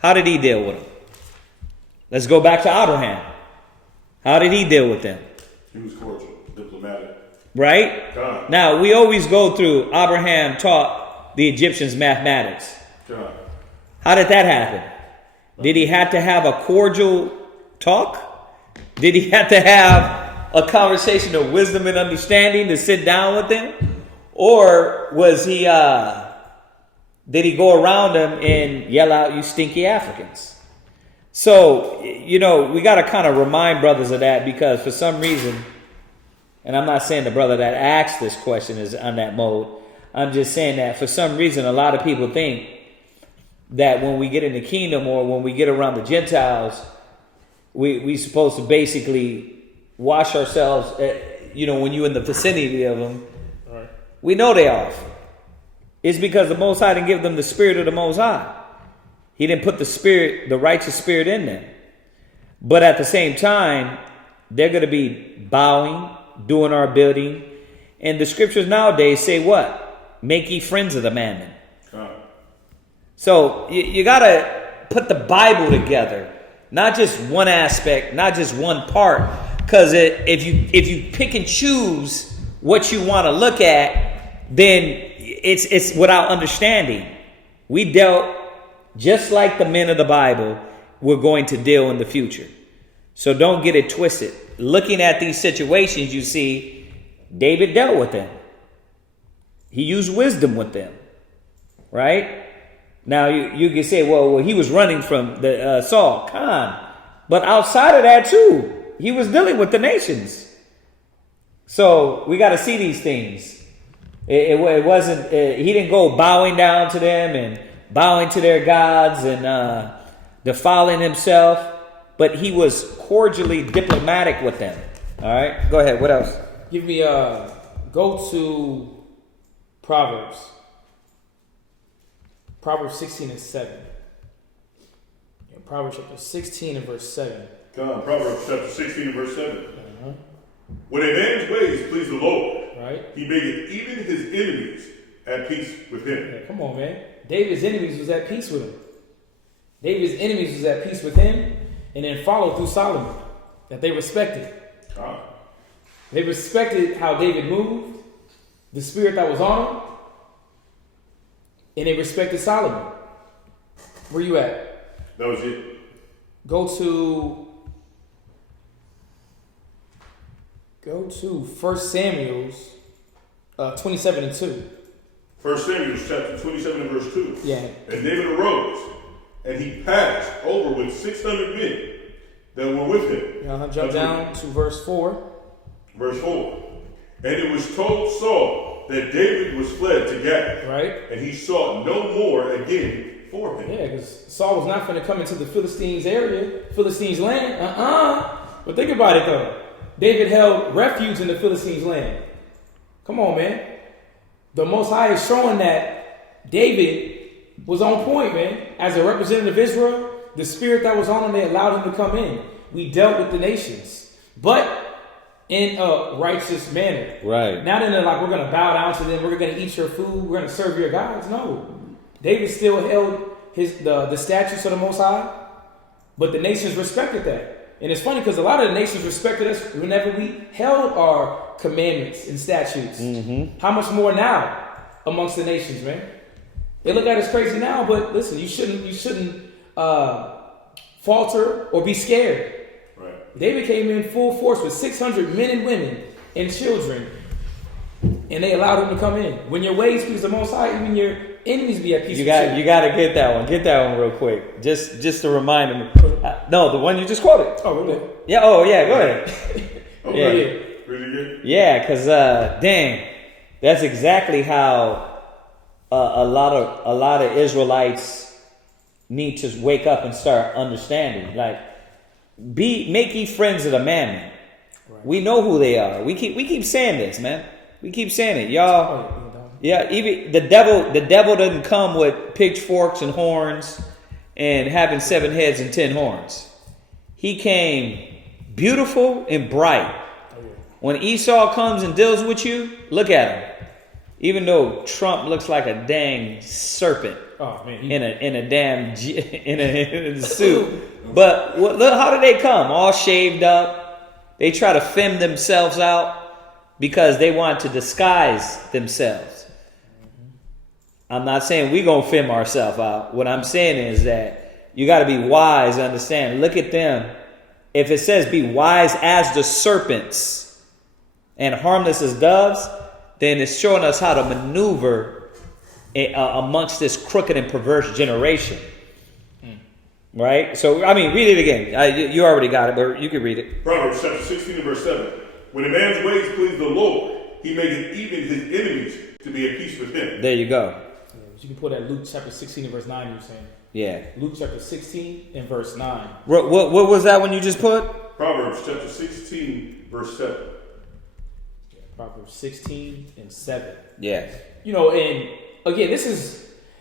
How did he deal with them? Let's go back to Abraham. How did he deal with them? He was cordial, diplomatic. Right? God. Now, we always go through Abraham taught the Egyptians mathematics. God. How did that happen? Did he have to have a cordial talk? Did he have to have a conversation of wisdom and understanding to sit down with them? Or was he, did he go around them and yell out, "You stinky Africans"? So, we got to kind of remind brothers of that, because for some reason, and I'm not saying the brother that asked this question is on that mode. I'm just saying that for some reason, a lot of people think that when we get in the kingdom or when we get around the Gentiles, we supposed to basically wash ourselves, when you're in the vicinity of them. Right. We know they off. It's because the Most High didn't give them the spirit of the Most High. He didn't put the righteous spirit in them. But at the same time, they're going to be bowing, doing our building. And the scriptures nowadays say what? Make ye friends of the mammon. So you got to put the Bible together. Not just one aspect, not just one part. Because if you pick and choose what you want to look at, then it's without understanding. We dealt just like the men of the Bible we're going to deal in the future. So don't get it twisted. Looking at these situations, you see, David dealt with them. He used wisdom with them. Right? Now, you can say, well, he was running from the Saul. But outside of that, too, he was dealing with the nations. So we got to see these things. It wasn't, he didn't go bowing down to them and bowing to their gods and defiling himself. But he was cordially diplomatic with them. All right, go ahead. What else? Give me go to Proverbs. Proverbs 16 and 7. Proverbs chapter 16 and verse 7. God, Proverbs chapter 16 and verse 7. When a man's ways please the Lord, right, he maketh even his enemies at peace with him. Yeah, come on, man. David's enemies was at peace with him. David's enemies was at peace with him, and then followed through Solomon, that they respected. They respected how David moved, the spirit that was on him, and they respected Solomon. Where you at? That was it. Go to 1 Samuel 27 and 2. 1 Samuel chapter 27 and verse 2. Yeah. And David arose, and he passed over with 600 men that were with him. Jump down to verse 4. Verse 4. And it was told Saul that David was fled to Gath. Right. And he sought no more again for him. Yeah, because Saul was not going to come into the Philistines area, Philistines land. But think about it, though. David held refuge in the Philistines land. Come on, man. The Most High is showing that David was on point, man. As a representative of Israel, the spirit that was on him, they allowed him to come in. We dealt with the nations, but in a righteous manner. Right. Not in a, like, we're going to bow down to them, we're going to eat your food, we're going to serve your gods. No. David still held the statutes of the Most High, but the nations respected that. And it's funny because a lot of the nations respected us whenever we held our commandments and statutes. Mm-hmm. How much more now amongst the nations, man? They look at us crazy now, but listen, you shouldn't falter or be scared. Right. David came in full force with 600 men and women and children, and they allowed him to come in. When your ways please the Most High, even your enemies be at peace. You got to get that one. Get that one real quick. Just to remind him. No, the one you just quoted. Oh, really? Yeah. Oh, yeah. Go ahead. Okay. Yeah. Really good? Yeah, because dang, that's exactly how a lot of Israelites need to wake up and start understanding. Like, make ye friends of the mammon. Right. We know who they are. We keep saying this, man. We keep saying it, y'all. Yeah, even the devil doesn't come with pitchforks and horns and having 7 heads and 10 horns. He came beautiful and bright. When Esau comes and deals with you, look at him. Even though Trump looks like a dang serpent in a damn in a suit, but look, how did they come? All shaved up. They try to fem themselves out because they want to disguise themselves. I'm not saying we're going to fem ourselves out. What I'm saying is that you got to be wise, understand. Look at them. If it says be wise as the serpents and harmless as doves, then it's showing us how to maneuver amongst this crooked and perverse generation. Right? So, I mean, read it again. You already got it, but you can read it. Proverbs chapter 16 and verse 7. When a man's ways please the Lord, he maketh even his enemies to be at peace with him. There you go. You can put that Luke chapter 16 and verse 9 you were saying. Yeah. Luke chapter 16 and verse 9. What was that when you just put? Proverbs chapter 16 verse 7. Proverbs 16 and 7. Yeah. You know, and again,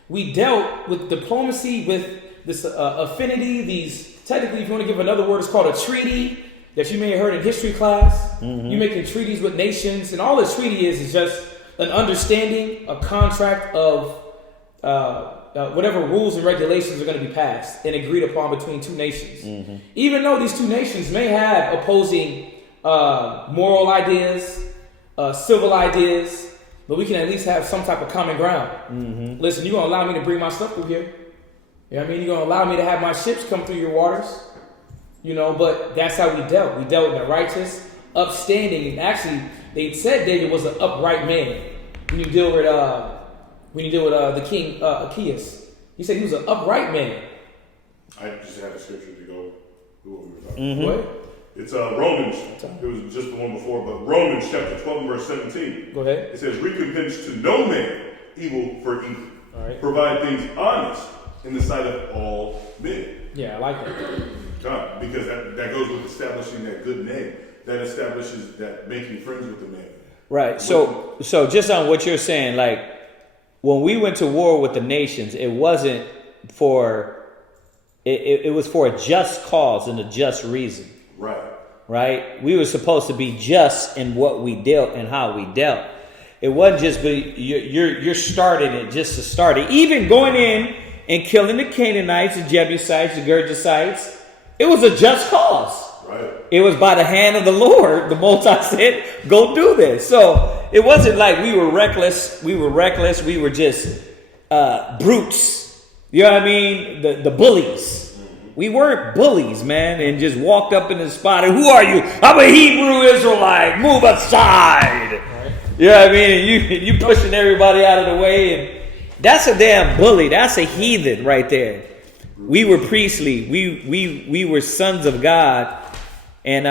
we dealt with diplomacy, with this affinity, these, technically, if you want to give another word, it's called a treaty that you may have heard in history class. Mm-hmm. You're making treaties with nations, and all a treaty is just an understanding, a contract of whatever rules and regulations are going to be passed and agreed upon between two nations. Mm-hmm. Even though these two nations may have opposing moral ideas, civil ideas, but we can at least have some type of common ground. Mm-hmm. Listen, you're going to allow me to bring my stuff through here. You know what I mean? You're going to allow me to have my ships come through your waters. You know, but that's how we dealt. We dealt with the righteous, upstanding. And actually, they said David was an upright man. When you deal with the king Achias, he said he was an upright man. I just had a scripture to go through what we were talking Mm-hmm. about. What? It's Romans. It was just the one before, but Romans chapter 12 and verse 17. Go ahead. It says, recompense to no man evil for evil. All right. Provide things honest in the sight of all men. Yeah, I like that. God, because that goes with establishing that good name. That establishes that making friends with the man. Right. So just on what you're saying, like when we went to war with the nations, it wasn't for it was for a just cause and a just reason. Right. Right. We were supposed to be just in what we dealt and how we dealt. It wasn't just you're starting it just to start it. Even going in and killing the Canaanites, the Jebusites, the Gergesites, it was a just cause. Right. It was by the hand of the Lord. The Most High said, go do this. So it wasn't like we were reckless. We were just brutes. You know what I mean? The bullies. We weren't bullies, man, and just walked up in the spot and who are you? I'm a Hebrew Israelite. Move aside. Right. You know what I mean? And you pushing everybody out of the way, and that's a damn bully. That's a heathen right there. We were priestly. We were sons of God. And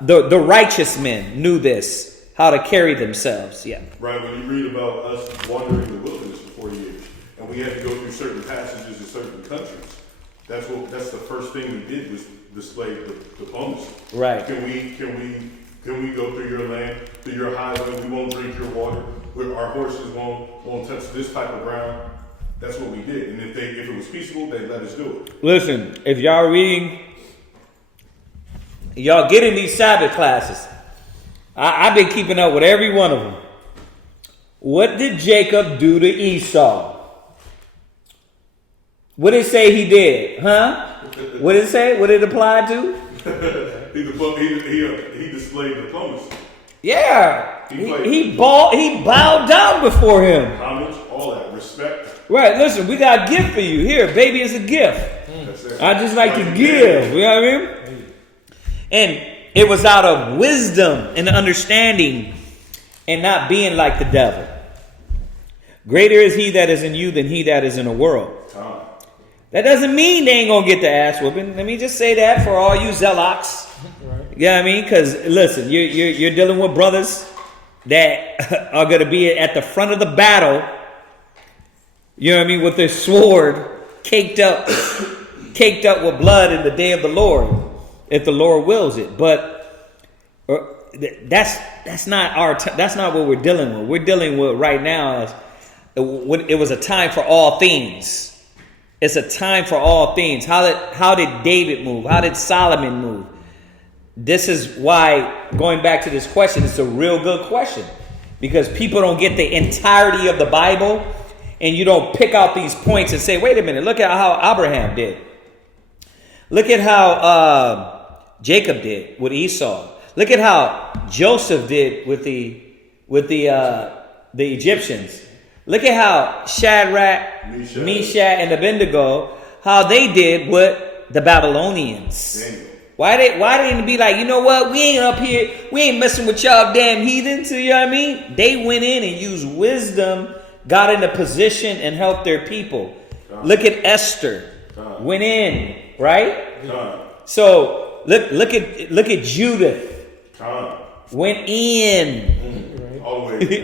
the righteous men knew this, how to carry themselves. Yeah. Right. When you read about us wandering the wilderness for 40 years, and we had to go through certain passages in certain countries, that's the first thing we did was display the diplomacy. Right. Can we go through your land, through your highway? We won't drink your water. Our horses won't touch this type of ground. That's what we did. And if it was peaceable, they let us do it. Listen, if y'all reading. Y'all get in these Sabbath classes. I've been keeping up with every one of them. What did Jacob do to Esau? What did it say he did? Huh? What did it say? What did it apply to? He displayed diplomacy. Yeah. He He bowed down before him. Homage, all that respect. Right, listen, we got a gift for you. Here, baby, it's a gift. That's it. I just like to give. You know what I mean? And it was out of wisdom and understanding and not being like the devil. Greater is he that is in you than he that is in the world. That doesn't mean they ain't going to get the ass whooping. Let me just say that for all you zealots. Right. You know what I mean? Because, listen, you're dealing with brothers that are going to be at the front of the battle. You know what I mean? With their sword caked up with blood in the day of the Lord, if the Lord wills it. But that's not that's not what we're dealing with. We're dealing with right now is it was a time for all things. It's a time for all things. How did David move? How did Solomon move? This is why, going back to this question, it's a real good question. Because people don't get the entirety of the Bible, and you don't pick out these points and say, wait a minute, look at how Abraham did. Look at how Jacob did with Esau. Look at how Joseph did with the Egyptians. Look at how Shadrach, Meshach, and Abednego, how they did with the Babylonians. Daniel. Why didn't it be like, you know what? We ain't up here. We ain't messing with y'all damn heathens. You know what I mean? They went in and used wisdom, got in a position, and helped their people. Look at Esther. Went in, right? So look at Judith. Went in.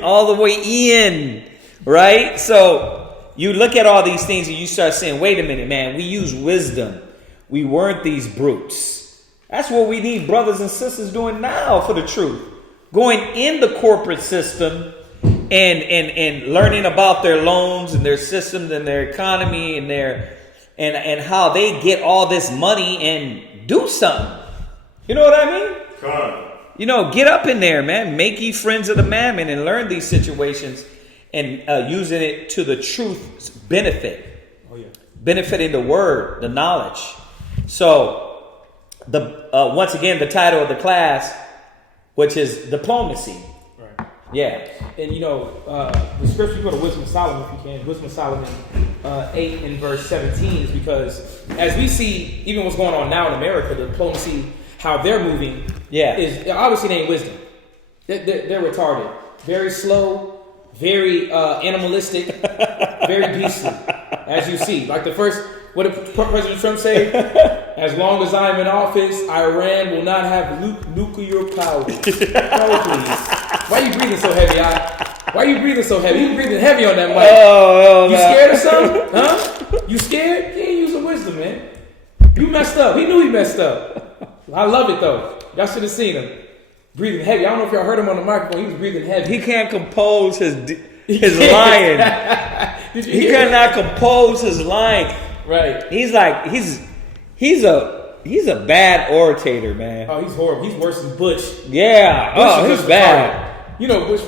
All the way in. Right? So you look at all these things and you start saying, wait a minute, man, we use wisdom. We weren't these brutes. That's what we need brothers and sisters doing now for the truth. Going in the corporate system and learning about their loans and their systems and their economy and how they get all this money and do something. You know what I mean? You know, get up in there, man. Make ye friends of the mammon and learn these situations and using it to the truth's benefit. Oh, yeah. Benefiting the word, the knowledge. So, once again, the title of the class, which is diplomacy. Right. Yeah. And you know, the scripture, go to Wisdom of Solomon if you can. Wisdom of Solomon 8 and verse 17 is because as we see, even what's going on now in America, the diplomacy, how they're moving, is obviously they ain't wisdom. They're retarded. Very slow, very animalistic, very beastly, as you see. Like the first, what did President Trump say? As long as I'm in office, Iran will not have nuclear power. No, please. Why are you breathing so heavy? Why are you breathing so heavy? You breathing heavy on that mic. You scared of something? Huh? You scared? He ain't using wisdom, man. You messed up. He knew he messed up. I love it, though. Y'all should have seen him. Breathing heavy. I don't know if y'all heard him on the microphone. He was breathing heavy. He can't compose his lying. He cannot compose his lying. Right. He's like, he's a bad orator, man. Oh, he's horrible. He's worse than Bush. Yeah. Bush he's bad. You know, Bush.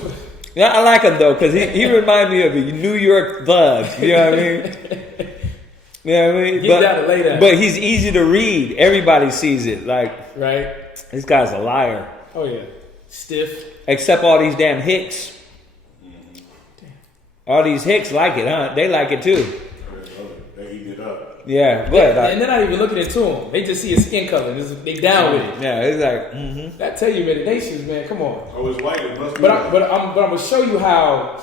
Yeah, I like him though, because he reminds me of a New York thug. You know what I mean? You know what I mean? Get down and lay down. But he's easy to read. Everybody sees it. Like, right. This guy's a liar. Oh yeah. Stiff. Except all these damn Hicks. All these Hicks like it, huh? They like it too. They eat it up. Yeah, good. And they're not even looking into him. They just see his skin color. They down with it. Yeah, it's like. That tell you, man, the nations, man. Come on. Oh, it's white. It must be. But I'm gonna show you how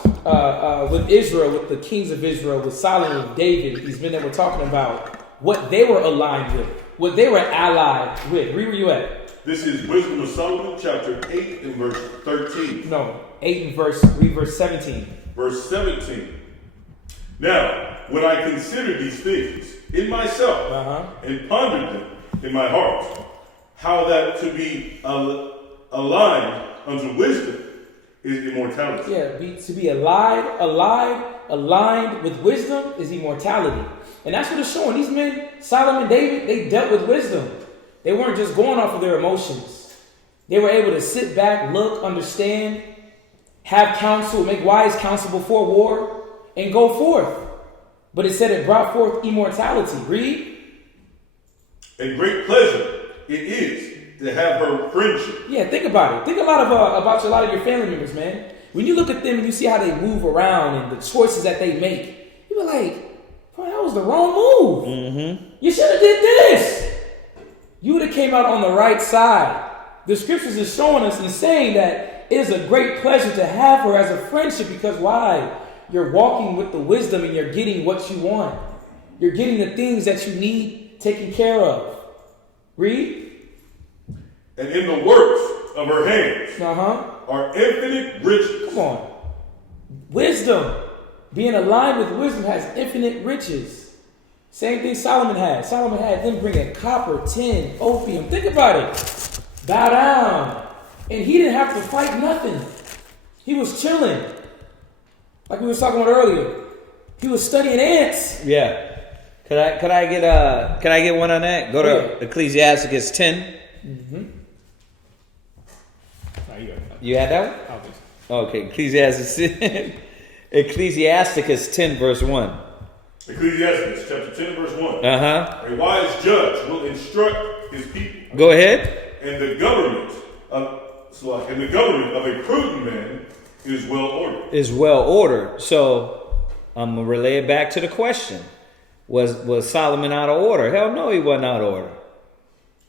with Israel, with the kings of Israel, with Solomon, with David, these men that we're talking about, what they were aligned with, what they were allied with. Read where you at. This is Wisdom of Solomon, chapter 8 and verse 13. No, 8 and read verse 17. Verse 17. Now, when I consider these things in myself and pondered them in my heart, how that to be aligned unto wisdom is immortality. Yeah, to be aligned with wisdom is immortality. And that's what it's showing. These men, Solomon, David, they dealt with wisdom. They weren't just going off of their emotions. They were able to sit back, look, understand, have counsel, make wise counsel before war, and go forth. But it said it brought forth immortality. Read. And great pleasure it is to have her friendship. Yeah, think about it. Think about a lot of your family members, man. When you look at them and you see how they move around and the choices that they make, you be like, bro, that was the wrong move. Mm-hmm. You should have did this. You would have came out on the right side. The scriptures is showing us and saying that it is a great pleasure to have her as a friendship because why? You're walking with the wisdom and you're getting what you want. You're getting the things that you need taken care of. Read. And in the works of her hands are infinite riches. Come on. Wisdom. Being aligned with wisdom has infinite riches. Same thing Solomon had. Solomon had them bringing copper, tin, opium. Think about it. Bow down. And he didn't have to fight nothing. He was chilling. Like we were talking about earlier. He was studying ants. Yeah. Could I get one on that? Go to Ecclesiasticus 10. Mm-hmm. You had that one? I don't think so. Okay, Ecclesiasticus 10 verse 1. Ecclesiastes chapter 10 verse 1. Uh-huh. A wise judge will instruct his people. Go ahead. And the government of a prudent man is well ordered. Is well ordered. So I'm gonna relay it back to the question. Was Solomon out of order? Hell no, he wasn't out of order.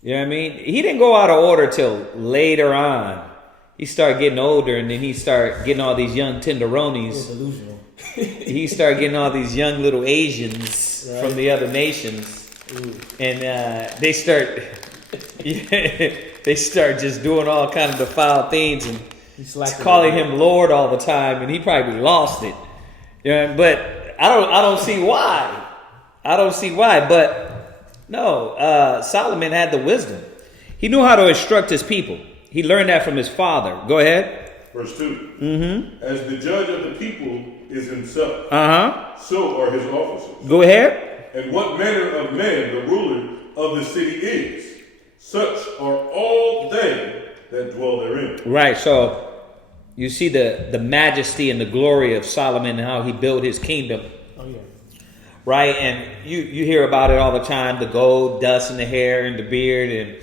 You know what I mean? He didn't go out of order till later on. He started getting older, and then he started getting all these young tenderonis. delusional. He started getting all these young little Asians from the other nations, and they start just doing all kind of defiled things and calling him Lord all the time, and he probably lost it. You know, but I don't see why. But no, Solomon had the wisdom. He knew how to instruct his people. He learned that from his father. Go ahead. Verse 2. Mm-hmm. As the judge of the people is himself, so are his officers. Go ahead. And what manner of man the ruler of the city is, such are all they that dwell therein. Right, so you see the majesty and the glory of Solomon and how he built his kingdom. Oh, yeah. Right, and you hear about it all the time, the gold dust in the hair and the beard, and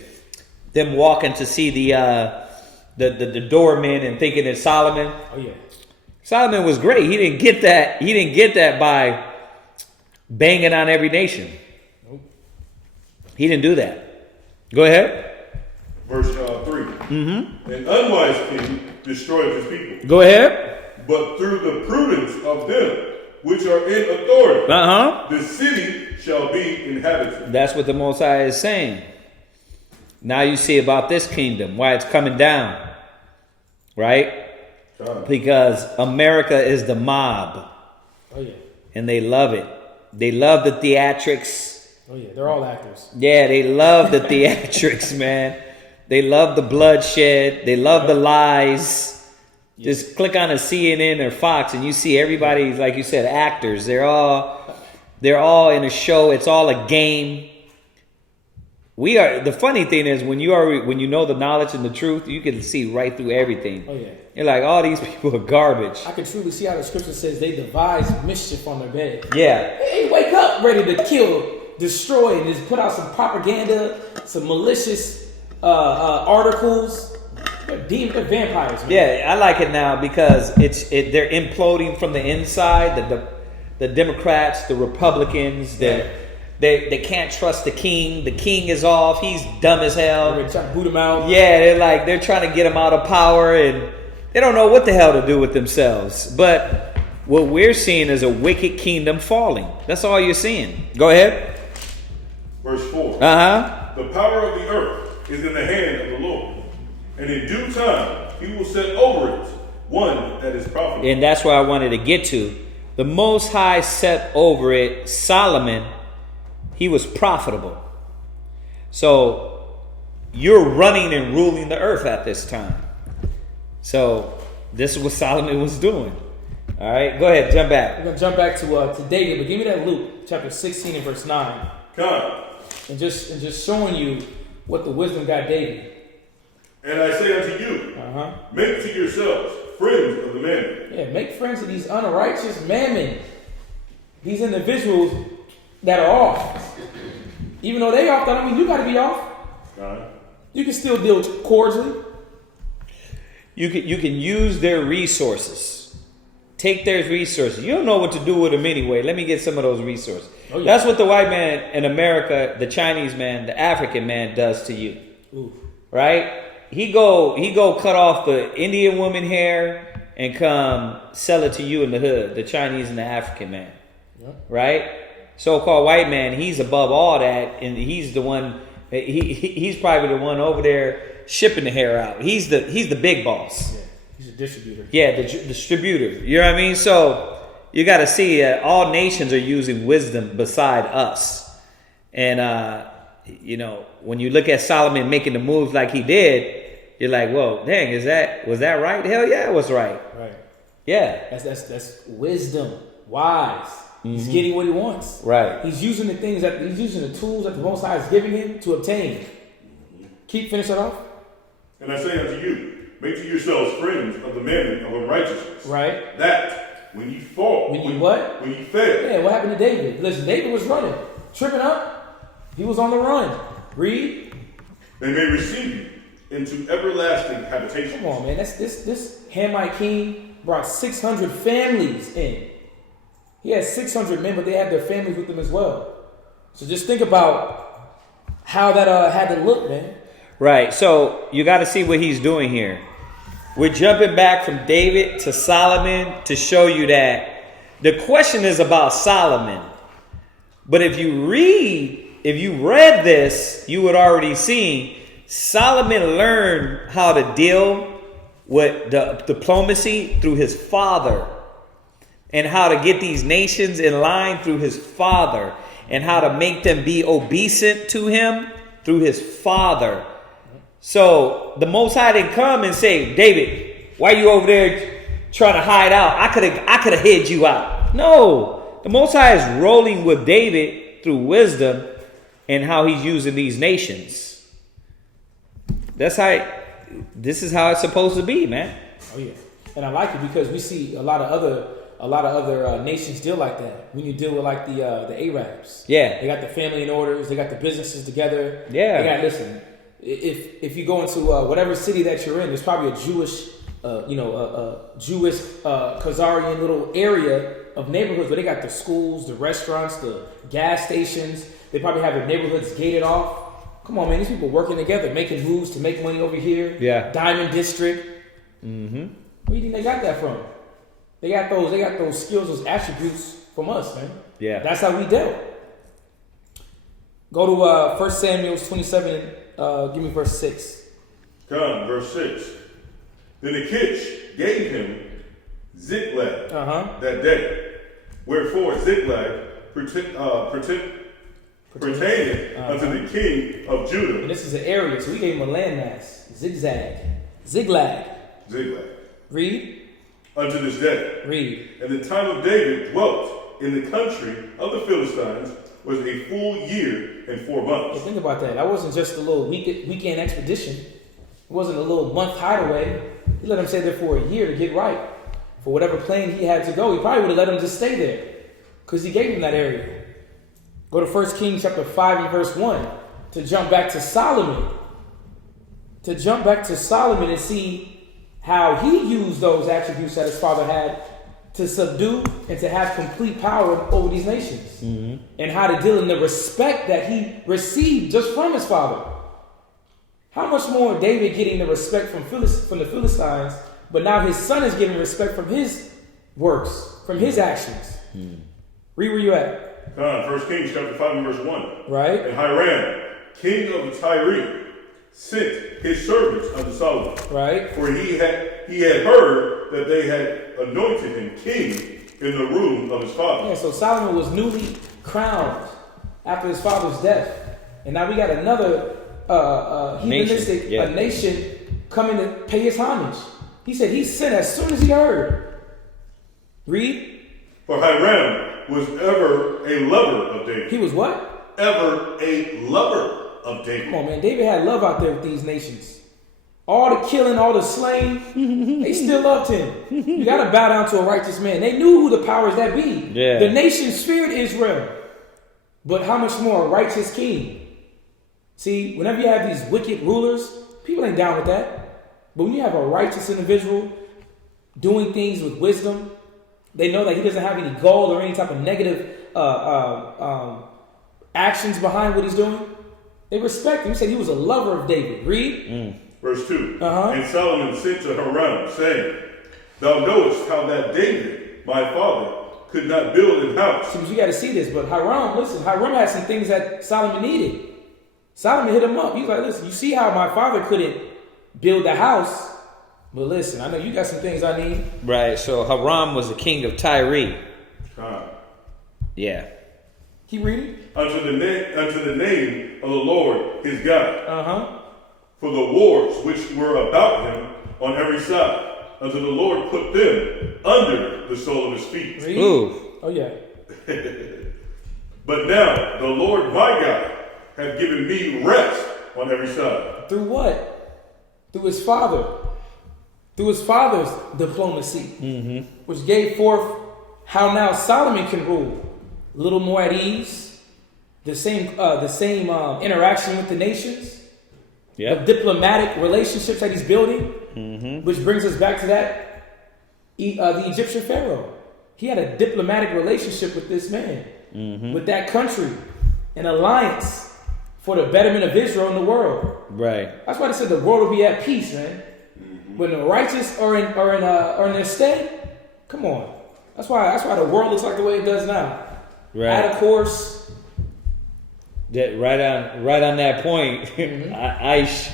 them walking to see the doormen and thinking it's Solomon. Oh yeah. Solomon was great. He didn't get that by banging on every nation. Nope. He didn't do that. Go ahead. Verse 3. Mm-hmm. An unwise king destroys his people. Go ahead. But through the prudence of them which are in authority, the city shall be inhabited. That's what the Most High is saying. Now you see about this kingdom, why it's coming down. Right? Because America is the mob. Oh yeah. And they love it. They love the theatrics. Oh yeah, they're all actors. Yeah, they love the theatrics, man. They love the bloodshed. They love the lies. Yeah. Just click on a CNN or Fox and you see everybody, like you said, actors. They're all in a show. It's all a game. The funny thing is when you know the knowledge and the truth, you can see right through everything. Oh yeah. You're like, all these people are garbage. I can truly see how the scripture says they devise mischief on their bed. Yeah. They wake up ready to kill, destroy, and just put out some propaganda, some malicious articles. They're vampires, man. Yeah, I like it now because they're imploding from the inside. The Democrats, the Republicans, they can't trust the king. The king is off. He's dumb as hell. They're trying to boot him out. Yeah, they're trying to get him out of power, and they don't know what the hell to do with themselves. But what we're seeing is a wicked kingdom falling. That's all you're seeing. Go ahead. Verse 4. The power of the earth is in the hand of the Lord, and in due time he will set over it one that is profitable. And that's where I wanted to get to. The Most High set over it Solomon. He was profitable. So you're running and ruling the earth at this time. So this is what Solomon was doing. All right, go ahead, jump back. We're going to jump back to David, but give me that Luke chapter 16 and verse 9. Come. And just showing you what the wisdom got David. And I say unto you, make to yourselves friends of the mammon. Yeah, make friends of these unrighteous mammon. These individuals that are off. Even though they off, that don't mean you got to be off. You can still deal cordially. You can use their resources. Take their resources. You don't know what to do with them anyway. Let me get some of those resources. Oh, yeah. That's what the white man in America, the Chinese man, the African man does to you. Ooh. Right? He go cut off the Indian woman hair and come sell it to you in the hood, the Chinese and the African man. Yeah. Right? So-called white man, he's above all that, and he's the one. He's probably the one over there shipping the hair out. He's the big boss. Yeah, he's a distributor. Yeah, the distributor. You know what I mean? So you got to see that all nations are using wisdom beside us. And when you look at Solomon making the moves like he did, you're like, whoa, dang, was that right? Hell yeah, it was right. Right. Yeah. That's wisdom, wise. He's getting what he wants. Right. He's using the tools that the Most High is giving him to obtain. Finish that off. And I say unto you, make to yourselves friends of the men of unrighteousness. Right. That when you fall. When you what? When you fail. Yeah, what happened to David? Listen, David was running, tripping up. He was on the run. Read. They may receive you into everlasting habitation. Come on, man. This Hamite king brought 600 families in. He had 600 men, but they had their families with them as well. So just think about how that had to look, man. Right. So you got to see what he's doing here. We're jumping back from David to Solomon to show you that the question is about Solomon. But if you read this, you would already see Solomon learned how to deal with the diplomacy through his father, and how to get these nations in line through his father, and how to make them be obeisant to him through his father. So the Most High didn't come and say, David, why are you over there trying to hide out? I could have hid you out. No, the Most High is rolling with David through wisdom and how he's using these nations. This is how it's supposed to be, man. Oh yeah, and I like it because we see a lot of other nations deal like that. When you deal with like the Arabs, yeah, they got the family in orders, they got the businesses together. Yeah, they got listen. If you go into whatever city that you're in, there's probably a Jewish, Jewish Khazarian little area of neighborhoods where they got the schools, the restaurants, the gas stations. They probably have their neighborhoods gated off. Come on, man, these people working together, making moves to make money over here. Yeah, Diamond District. Mm-hmm. Where do you think they got that from? They got those skills, those attributes from us, man. Yeah, that's how we dealt. Go to 1 Samuel 27. Give me verse 6. Come, verse 6. Then Achish gave him Ziklag that day. Wherefore Ziklag pertained unto the king of Judah. And this is an area, so we gave him a landmass. Ziglag. Read. Unto this day. Read. And the time of David dwelt in the country of the Philistines was a full year and 4 months. Hey, think about that. That wasn't just a little weekend expedition. It wasn't a little month hideaway. He let him stay there for a year to get right. For whatever plane he had to go, he probably would have let him just stay there, because he gave him that area. Go to 1 Kings chapter 5 and verse 1 to jump back to Solomon. And see how he used those attributes that his father had to subdue and to have complete power over these nations. Mm-hmm. And how to deal in the respect that he received just from his father. How much more David getting the respect from the Philistines, but now his son is getting respect from his works, from his actions. Mm. Read where you at. 1 Kings chapter 5 and verse 1. Right. And Hiram, king of the Tyre, sent his servants unto Solomon. Right. For he had heard that they had anointed him king in the room of his father. Yeah, so Solomon was newly crowned after his father's death. And now we got another heathenistic nation coming to pay his homage. He said he sent as soon as he heard. Read. For Hiram was ever a lover of David. He was what? Ever a lover of David. Come on, man. David had love out there with these nations. All the killing, all the slaying, they still loved him. You got to bow down to a righteous man. They knew who the powers that be. Yeah. The nation feared Israel. But how much more a righteous king? See, whenever you have these wicked rulers, people ain't down with that. But when you have a righteous individual doing things with wisdom, they know that he doesn't have any gall or any type of negative actions behind what he's doing. They respect him. He said he was a lover of David. Read. Verse 2. Uh-huh. And Solomon sent to Hiram, saying, Thou knowest how that David, my father, could not build an house. See, but you got to see this. But Hiram had some things that Solomon needed. Solomon hit him up. He was like, listen, you see how my father couldn't build the house, but listen, I know you got some things I need. Right. So Hiram was the king of Tyre. Yeah. Keep reading. Unto the name of the Lord his God. For the wars which were about him on every side, until the Lord put them under the sole of his feet. Read. Ooh. Oh yeah. But now the Lord my God hath given me rest on every side. Through what? Through his father. Through his father's diplomacy, which gave forth how now Solomon can rule a little more at ease. The same interaction with the nations. Yeah. The diplomatic relationships that he's building, which brings us back to that the Egyptian Pharaoh. He had a diplomatic relationship with this man, with that country, an alliance for the betterment of Israel in the world. Right. That's why they said the world will be at peace, man. When the righteous are in their stead, come on. That's why the world looks like the way it does now. Right. Out of course. That right on that point, Aish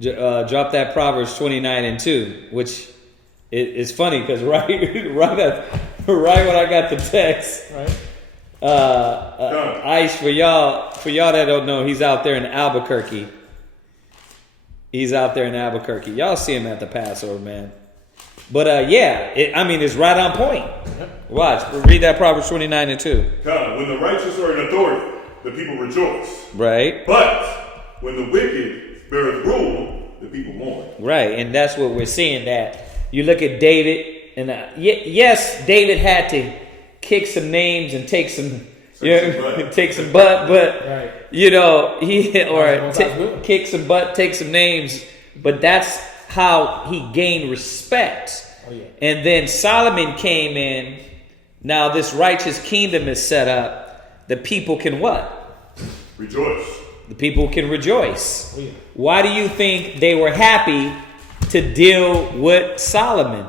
dropped that Proverbs 29:2, which is funny because right when I got the text, Right. Aish, for y'all that don't know, he's out there in Albuquerque. Y'all see him at the Passover, man. But it's right on point. Watch, read that Proverbs 29:2. When the righteous are in authority, the people rejoice. Right. But when the wicked beareth rule, the people mourn. Right, and that's what we're seeing. That you look at David, and yes, David had to kick some names and take some butt, but Right. kick some butt, take some names. But that's how he gained respect. Oh, yeah. And then Solomon came in. Now this righteous kingdom is set up. The people can what? Rejoice. The people can rejoice. Oh, yeah. Why do you think they were happy to deal with Solomon?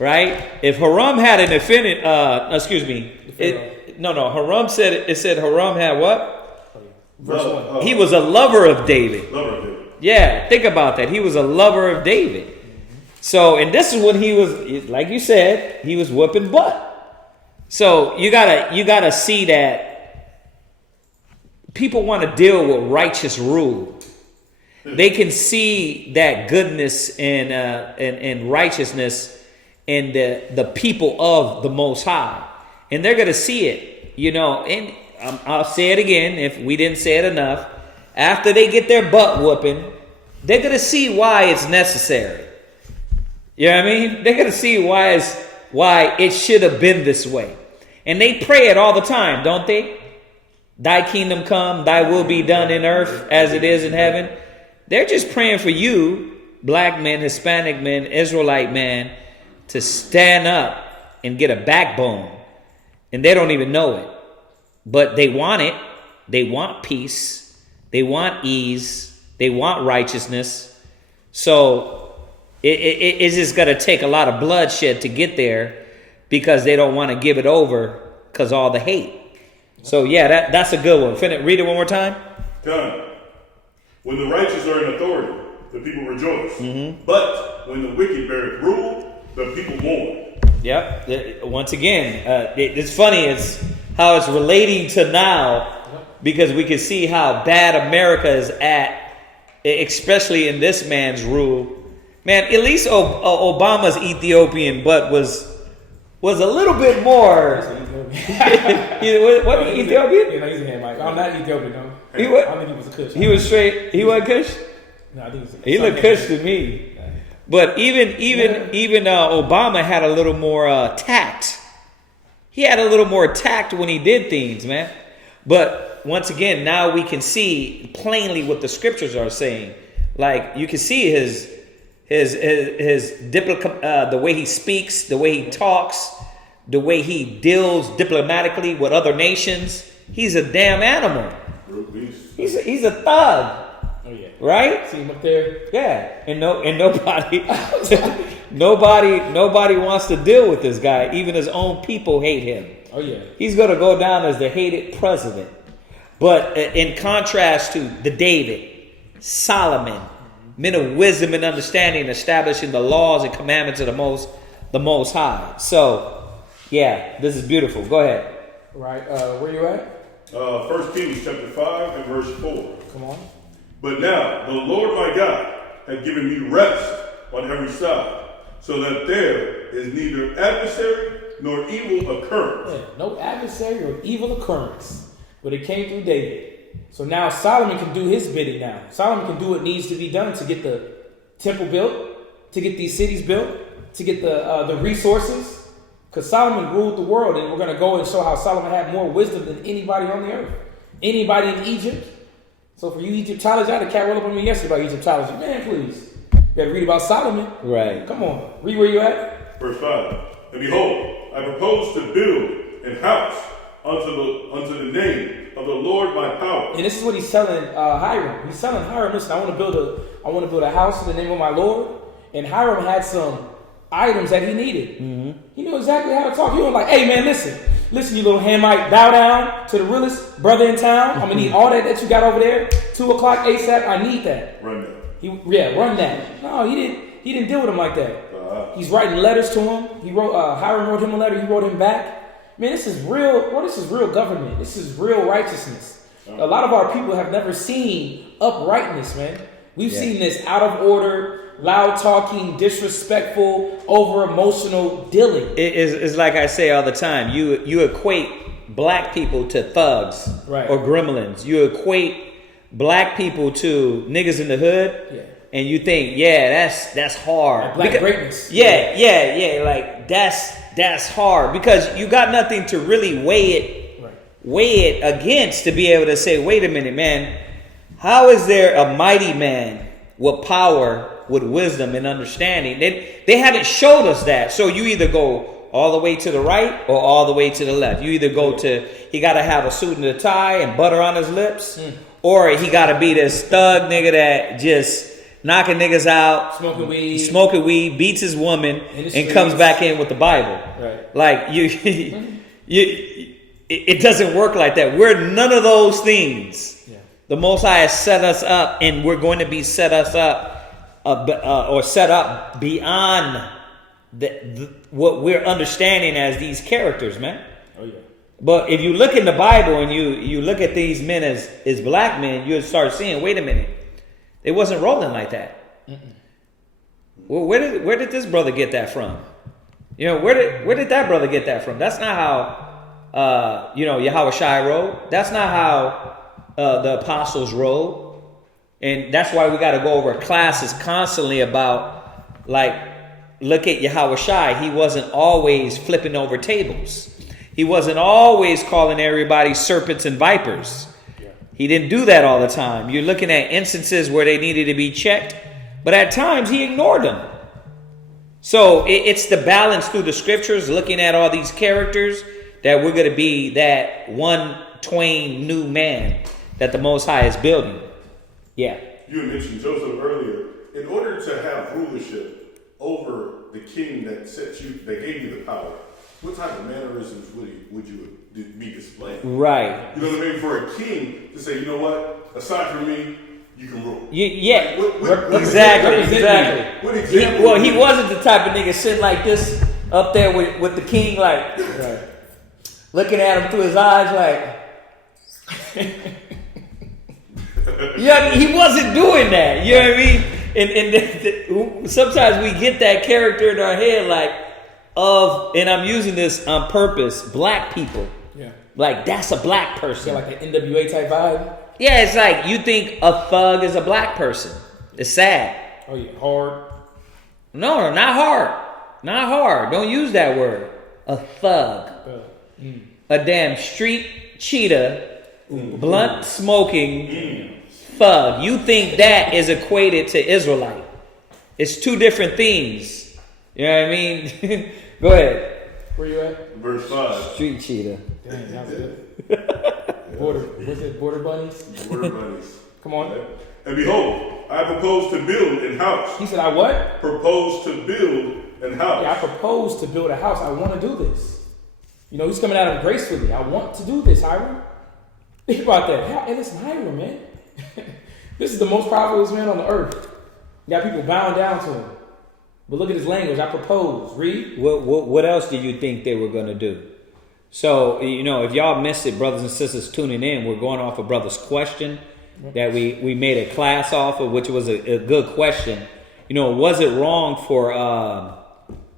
Right? If Hiram had an offended, Hiram said Hiram had what? Verse 1. He was a lover of David. Lover of David. Yeah, think about that. He was a lover of David. So, and this is when he was, like you said, he was whooping butt. So you gotta see that people want to deal with righteous rule. They can see that goodness and righteousness in the people of the Most High, and they're gonna see it. And I'll say it again if we didn't say it enough. After they get their butt whooping, they're gonna see why it's necessary. You know what I mean? They're gonna see why it should have been this way. And they pray it all the time, don't they? Thy kingdom come, thy will be done in earth as it is in heaven. They're just praying for you, black men, Hispanic men, Israelite men, to stand up and get a backbone. And they don't even know it. But they want it. They want peace. They want ease. They want righteousness. So it's just going to take a lot of bloodshed to get there, because they don't want to give it over because all the hate. So yeah, that's a good one. Read it one more time. Done. When the righteous are in authority, the people rejoice. But when the wicked beareth rule, the people mourn. Yep. Once again, it's funny. It's how it's relating to now, because we can see how bad America is at, especially in this man's rule. Man, at least Obama's Ethiopian butt was a little bit more. What Ethiopian? Yeah, he's a hand, Mike. I'm not Ethiopian, no. I don't think he was a Kush. He was straight. He wasn't Kush. No, I think He looked Kush to me. But even Obama had a little more tact. He had a little more tact when he did things, man. But once again, now we can see plainly what the scriptures are saying. Like you can see the way he speaks, the way he talks, the way he deals diplomatically with other nations. He's a damn animal. He's a thug. Oh yeah. Right? See him up there? Yeah. And nobody nobody wants to deal with this guy. Even his own people hate him. Oh yeah. He's going to go down as the hated president. But in contrast to the David, Solomon, men of wisdom and understanding, establishing the laws and commandments of the Most High. So, yeah, this is beautiful. Go ahead. Right. Where you at? 1 Kings chapter 5 and verse 4. Come on. But now the Lord my God hath given me rest on every side, so that there is neither adversary nor evil occurrence. Yeah, no adversary or evil occurrence. But it came through David. So now Solomon can do his bidding now. Solomon can do what needs to be done to get the temple built, to get these cities built, to get the resources. Because Solomon ruled the world, and we're going to go and show how Solomon had more wisdom than anybody on the earth. Anybody in Egypt. So for you Egyptologists, I had a cat roll up on me yesterday about Egyptology. Man, please. You got to read about Solomon. Right. Come on. Read where you at. Verse 5. And behold, I propose to build an house unto the name of the Lord my power. And this is what he's telling Hiram. He's telling Hiram, listen, I want to build a house in the name of my Lord. And Hiram had some items that he needed. Mm-hmm. He knew exactly how to talk. He was like, hey man, listen, you little Hamite, bow down to the realest brother in town. I'm gonna need all that you got over there. 2 o'clock ASAP. I need that. Run that. Run that. No, he didn't deal with him like that. He's writing letters to him. Hiram wrote him a letter. He wrote him back. Man, this is real. Well, this is real government. This is real righteousness. A lot of our people have never seen uprightness, man. We've seen this out of order, loud talking, disrespectful, over emotional dealing. It's like I say all the time. You equate black people to thugs or gremlins. You equate black people to niggas in the hood, and you think, that's hard. Like black greatness. Like that's hard because you got nothing to really weigh it against to be able to say, wait a minute, man. How is there a mighty man with power, with wisdom and understanding? They haven't showed us that. So you either go all the way to the right or all the way to the left. You either go to, he got to have a suit and a tie and butter on his lips, or he got to be this thug nigga that just knocking niggas out, smoking weed, beats his woman, and comes back in with the Bible. Right. Like it doesn't work like that. We're none of those things. The Most High has set us up, and we're going to be set up beyond what we're understanding as these characters, man. Oh yeah. But if you look in the Bible and you look at these men as black men, you'll start seeing, wait a minute, it wasn't rolling like that. Well, where did this brother get that from? You know, where did that brother get that from? That's not how Yahweh Shai rolled. That's not how the apostles rolled. And that's why we got to go over classes constantly about, like, look at Yahweh Shai. He wasn't always flipping over tables. He wasn't always calling everybody serpents and vipers. He didn't do that all the time. You're looking at instances where they needed to be checked, but at times he ignored them. So it's the balance through the scriptures, looking at all these characters, that we're going to be that one twain new man that the Most High is building. Yeah. You had mentioned Joseph earlier. In order to have rulership over the king that gave you the power, what type of mannerisms would you be displaying? Right. You know what I mean? For a king to say, you know what, aside from me, you can rule. Yeah. What exactly. What example? He wasn't the type of nigga sitting like this up there with the king, like looking at him through his eyes, like. Yeah, he wasn't doing that. You know what I mean? And sometimes we get that character in our head, like, and I'm using this on purpose, black people. Yeah. Like, that's a black person. Yeah, like an NWA type vibe. Yeah, it's like you think a thug is a black person. It's sad. Oh, yeah, hard. No, not hard. Not hard. Don't use that word. A thug. A damn street cheetah blunt smoking thug. You think that is equated to Israelite? It's two different things. You know what I mean? Go ahead. Where you at? Verse 5. Street cheetah. Dang, that was good. What's it? Border bunnies? Border bunnies. Come on. And behold, I propose to build an house. He said, I what? Propose to build an house. Yeah, I propose to build a house. I want to do this. You know, he's coming at him gracefully. I want to do this, Hiram. Think about that. Hey, listen, Hiram, man. This is the most powerful man on the earth. You got people bowing down to him. But look at his language. I propose. Read. What else do you think they were going to do? So, you know, if y'all missed it, brothers and sisters tuning in, we're going off a brother's question that we made a class off of, which was a good question. You know, was it wrong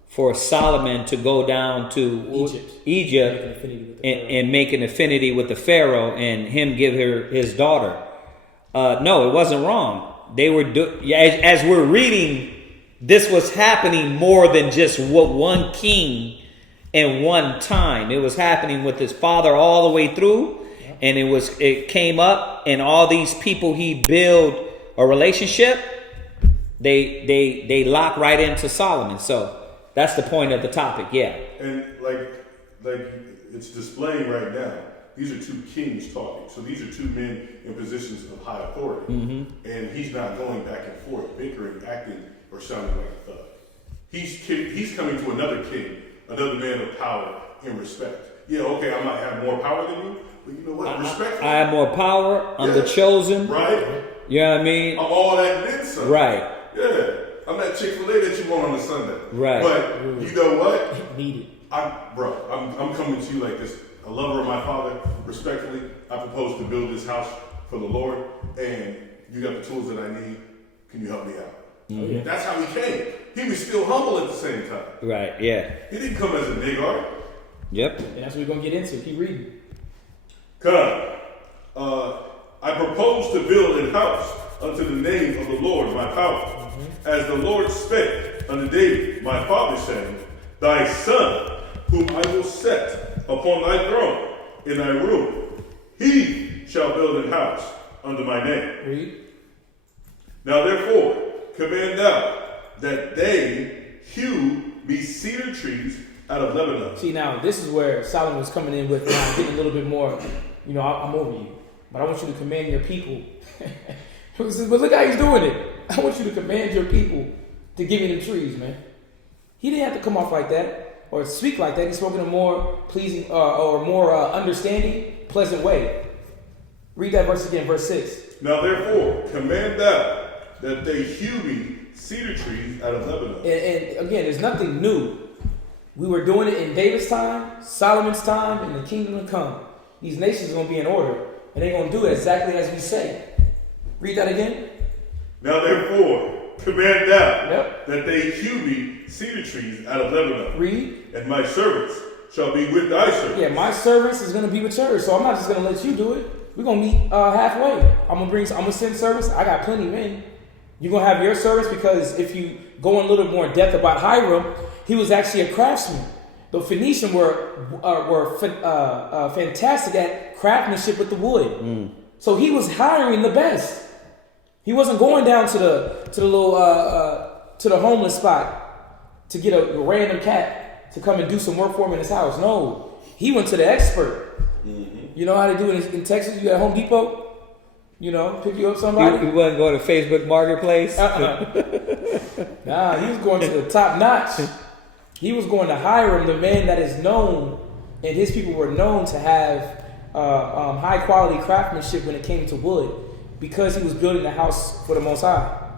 for Solomon to go down to Egypt and make an affinity with the Pharaoh and him give her his daughter? No, it wasn't wrong. They were as we're reading, this was happening more than just one king in one time. It was happening with his father all the way through, and it came up, and all these people he built a relationship. They lock right into Solomon. So that's the point of the topic. Yeah. And like it's displaying right now. These are two kings talking. So these are two men in positions of high authority. Mm-hmm. And he's not going back and forth, bickering, acting, or sounding like a thug. He's coming to another king, another man of power and respect. Yeah, okay, I might have more power than you, but you know what? Respect. I have more power. I'm the chosen. Right. You know what I mean? I'm all that and then some. Right. Yeah. I'm that Chick-fil-A that you want on a Sunday. Right. But you know what? Need it. I'm coming to you like this. A lover of my father, respectfully, I propose to build this house for the Lord, and you got the tools that I need. Can you help me out? Mm-hmm. That's how he came. He was still humble at the same time. Right, yeah. He didn't come as a Nagar. Yep. And that's what we're going to get into. Keep reading. Come. I propose to build a house unto the name of the Lord, my power. As the Lord spake unto David, my father, saying, thy son, whom I will set upon thy throne in thy room, he shall build an house unto my name. Read. Now therefore, command thou that they hew me cedar trees out of Lebanon. See, now this is where Solomon's coming in with now getting a little bit more, you know, I'm over you. But I want you to command your people. But look how he's doing it. I want you to command your people to give me the trees, man. He didn't have to come off like that or speak like that. He spoke in a more pleasing or more understanding, pleasant way. Read that verse again, verse 6. Now therefore, command thou that they hew me cedar trees out of Lebanon. And again, there's nothing new. We were doing it in David's time, Solomon's time, and the kingdom to come. These nations are going to be in order, and they're going to do it exactly as we say. Read that again. Now therefore, command thou that they hew me cedar trees out of Lebanon. Read. And my servants shall be with thy servants. Yeah, my servants is going to be with yours, so I'm not just going to let you do it. We're going to meet halfway. I'm going to send servants. I got plenty of men. You're going to have your servants, because if you go in a little more depth about Hiram, he was actually a craftsman. The Phoenicians were fantastic at craftsmanship with the wood. So he was hiring the best. He wasn't going down to the little to the homeless spot to get a random cat to come and do some work for him in his house. No, he went to the expert. Mm-hmm. You know how they do it in Texas? You got Home Depot. You know, pick you up somebody. He wasn't going to Facebook Marketplace. Nah, he was going to the top notch. He was going to Hiram, the man that is known, and his people were known to have high quality craftsmanship when it came to wood, because he was building the house for the Most High.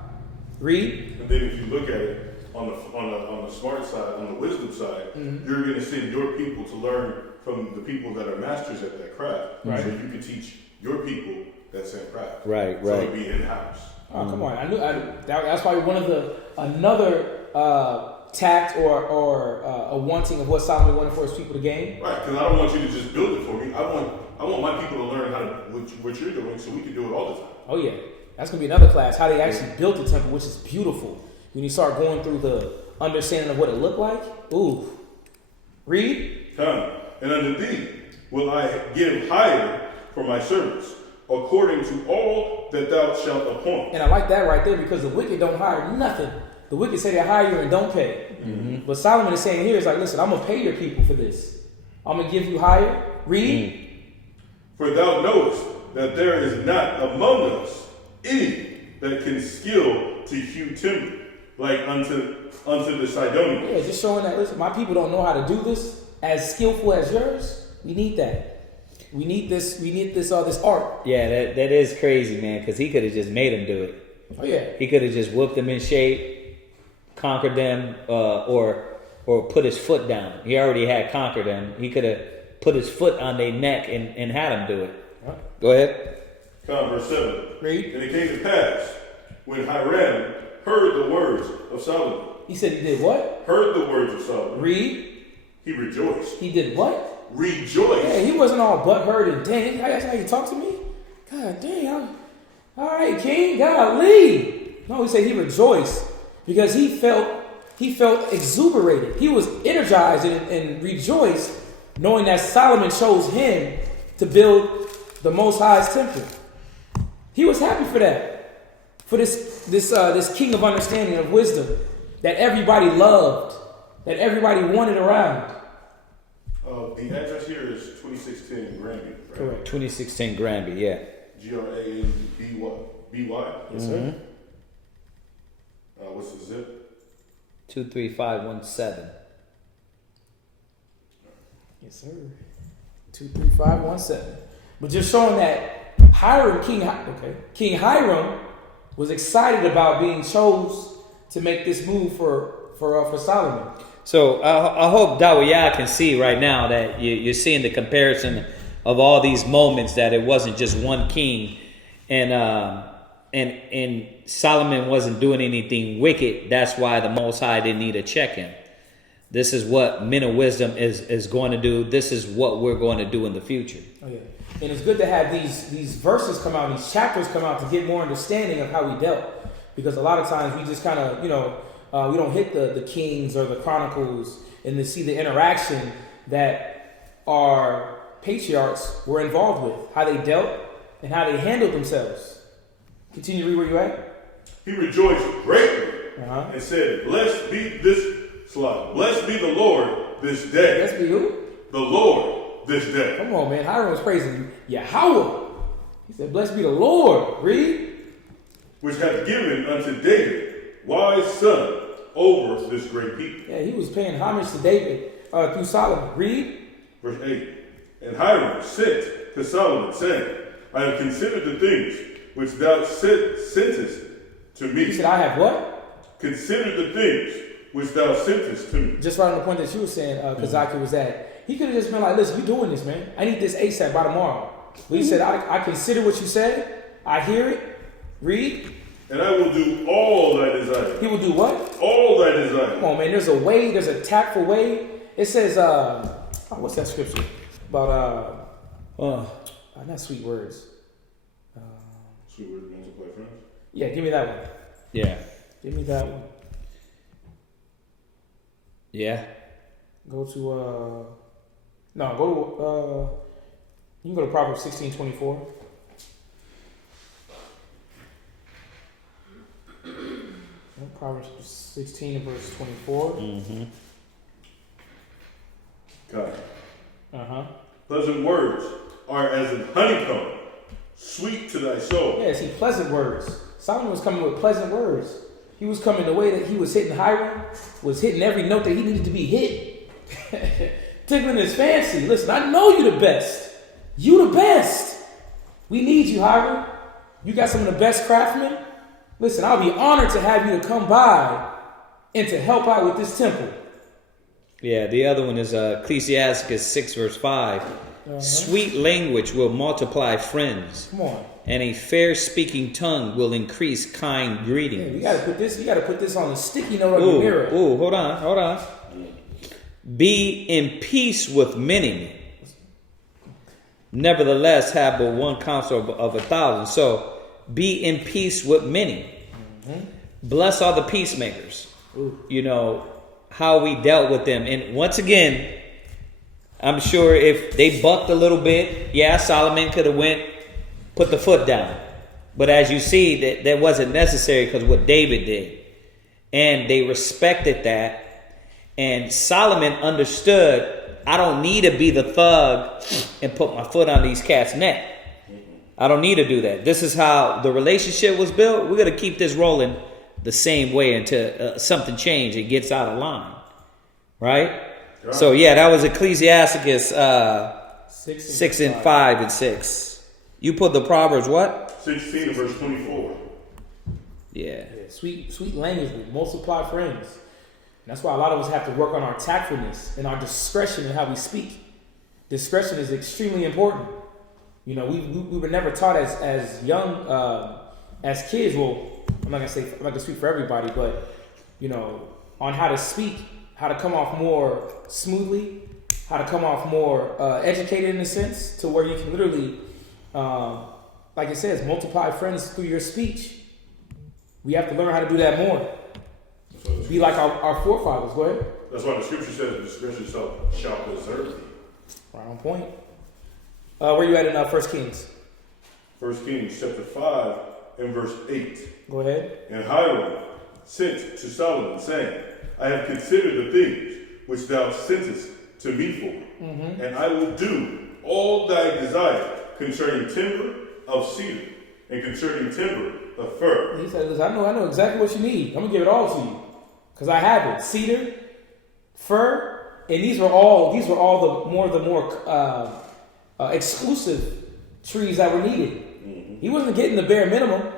Read. And then if you look at it on the smart side, on the wisdom side, you're going to send your people to learn from the people that are masters at that craft, right. So you can teach your people that same craft. Right. So it'd be in house. Oh, come on! That's probably one of another tact or a wanting of what Solomon wanted for his people to gain. Right, because I don't want you to just build it for me. I want my people to learn how to what you're doing, so we can do it all the time. Oh yeah, that's gonna be another class. How they actually built the temple, which is beautiful. When you start going through the understanding of what it looked like, read. Come, and unto thee will I give hire for my servants, according to all that thou shalt appoint. And I like that right there because the wicked don't hire nothing. The wicked say they hire you and don't pay. Mm-hmm. But Solomon is saying here is like, listen, I'm going to pay your people for this. I'm going to give you hire. Read. For thou knowest that there is not among us any that can skill to hew timber, like unto the Sidonians. Yeah, just showing that, listen, my people don't know how to do this as skillful as yours. We need that. We need this art. Yeah, that is crazy, man, because he could have just made them do it. Oh, yeah. He could have just whooped them in shape, conquered them, or put his foot down. He already had conquered them. He could have put his foot on their neck and had them do it. Right. Go ahead. Verse 7. Read. And it came to pass, when Hiram heard the words of Solomon. He said he did what? Heard the words of Solomon. Read. He rejoiced. He did what? Rejoiced. Yeah, he wasn't all butthurt and dang, that's how you talk to me? God dang, all right, King, golly. No, he said he rejoiced because he felt exuberated. He was energized and rejoiced knowing that Solomon chose him to build the Most High's temple. He was happy for that. For this king of understanding, of wisdom, that everybody loved, that everybody wanted around. The address here is 2610 Granby. Right? Correct. 2016 Granby, yeah. Granby. Yes, sir. What's the zip? 23517. Yes, sir. 23517. But just showing that King Hiram was excited about being chose to make this move for Solomon. So I hope Dawiyah can see right now that you're seeing the comparison of all these moments, that it wasn't just one king, and Solomon wasn't doing anything wicked. That's why the Most High didn't need to check him. This is what men of wisdom is going to do. This is what we're going to do in the future. Oh yeah, and it's good to have these verses come out, these chapters come out to get more understanding of how we dealt, because a lot of times we just kind of we don't hit the Kings or the Chronicles and to see the interaction that our patriarchs were involved with, how they dealt and how they handled themselves. Continue to read where you at. He rejoiced greatly and said, Blessed be the Lord this day. Blessed be who? The Lord this day. Come on, man. Hiram was praising Yahweh. He said, Blessed be the Lord. Read. Which hath given unto David wise son over this great people. Yeah, he was paying homage to David through Solomon. Read. Verse 8. And Hiram sent to Solomon, saying, I have considered the things which thou sentest to me. He said, I have what? Consider the things which thou sentest to me. Just right on the point that you were saying, Kazaki was at. He could have just been like, listen, you doing this, man. I need this ASAP by tomorrow. But he said, I consider what you said. I hear it. Read. And I will do all thy desire. He will do what? All thy desire. Come on, man. There's a way. There's a tactful way. It says, what's that scripture? About, not sweet words. Sweet words multiply friends? Yeah, give me that one. Yeah. Give me that one. Yeah. Go to, you can go to Proverbs 16:24. Proverbs 16 verse 24. Mm-hmm. God. Pleasant words are as an honeycomb, sweet to thy soul. Yeah, see, pleasant words. Solomon was coming with pleasant words. He was coming the way that he was hitting Hiram, was hitting every note that he needed to be hit. Tickling his fancy. Listen, I know you the best. You the best. We need you, Hiram. You got some of the best craftsmen. Listen, I'll be honored to have you to come by and to help out with this temple. Yeah, the other one is Ecclesiasticus 6 verse 5. Sweet language will multiply friends. Come on. And a fair speaking tongue will increase kind greetings. Yeah, you gotta put this on a sticky note on your mirror. Hold on. Be in peace with many. Nevertheless, have but one counsel of 1,000. So be in peace with many. Bless all the peacemakers. You know, how we dealt with them. And once again, I'm sure if they bucked a little bit, yeah, Solomon could have went, put the foot down. But as you see, that wasn't necessary because what David did. And they respected that. And Solomon understood, I don't need to be the thug and put my foot on these cats' neck. I don't need to do that. This is how the relationship was built. We're going to keep this rolling the same way until something changes. It gets out of line. Right? So, yeah, that was Ecclesiasticus 6 and 5 and 6. You put the Proverbs what? 16 and verse 24. Yeah. Sweet language with multiply friends. And that's why a lot of us have to work on our tactfulness and our discretion in how we speak. Discretion is extremely important. You know, we were never taught as young, as kids. Well, I'm not gonna speak for everybody, but you know, on how to speak, how to come off more smoothly, how to come off more educated in a sense, to where you can literally, like it says, multiply friends through your speech. We have to learn how to do that more. Be like our forefathers. Go ahead. That's why the scripture says, discretion shall preserve thee. Right on point. Where you at in 1 Kings? 1 Kings chapter 5 and verse 8. Go ahead. And Hiram sent to Solomon, saying, I have considered the things which thou sentest to me for, and I will do all thy desire concerning timber of cedar and concerning timber of fir. He said, listen, I know exactly what you need. I'm gonna give it all to you. Because I have it. Cedar, fir, and these were all the more exclusive trees that were needed. He wasn't getting the bare minimum.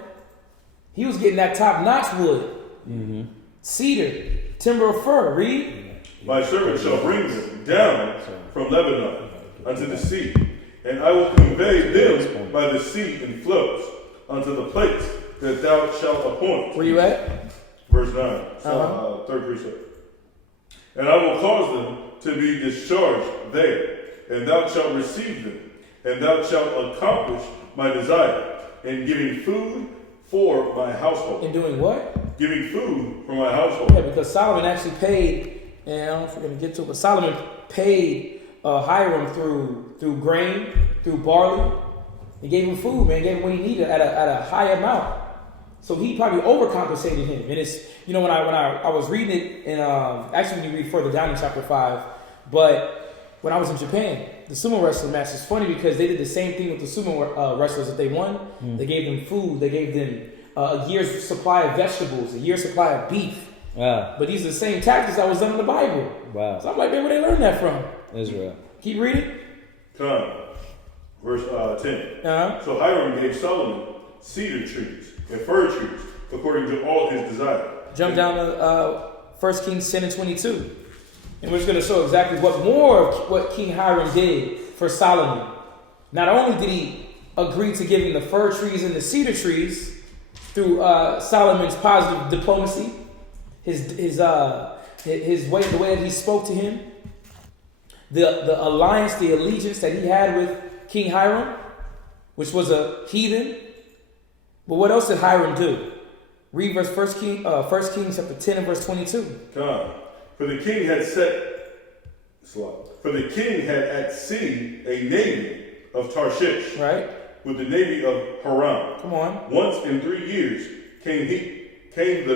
He was getting that top-notch wood. Cedar, timber of fir. Read. My servant shall bring them down from Lebanon unto the sea, and I will convey them by the sea in floats unto the place that thou shalt appoint. Where you at? Verse 9, third precept. And I will cause them to be discharged there, and thou shalt receive them, and thou shalt accomplish my desire in giving food for my household. In doing what? Giving food for my household. Yeah, because Solomon actually paid, and I don't know if we're going to get to it, but Solomon paid Hiram through grain, through barley. He gave him food, man, gave him what he needed at a high amount. So he probably overcompensated him. And it's, you know, when I was reading it, and actually when you read further down in chapter 5, but when I was in Japan, the sumo wrestling match is funny because they did the same thing with the sumo wrestlers that they won. They gave them food. They gave them a year's supply of vegetables, a year's supply of beef. Wow. But these are the same tactics that was done in the Bible. Wow. So I'm like, man, where they learn that from? Israel. Keep reading. Come. Verse 10. So Hiram gave Solomon cedar trees and fir trees according to all his desire. Jump down to 1 Kings 10 and 22. And we're just going to show exactly what King Hiram did for Solomon. Not only did he agree to give him the fir trees and the cedar trees through Solomon's positive diplomacy, his way, the way that he spoke to him, the alliance, the allegiance that he had with King Hiram, which was a heathen. But what else did Hiram do? Read verse 1 Kings chapter 10 and verse 22. Come. For the king had at sea a navy of Tarshish, right, with the navy of Haran. Come on. Once in 3 years came the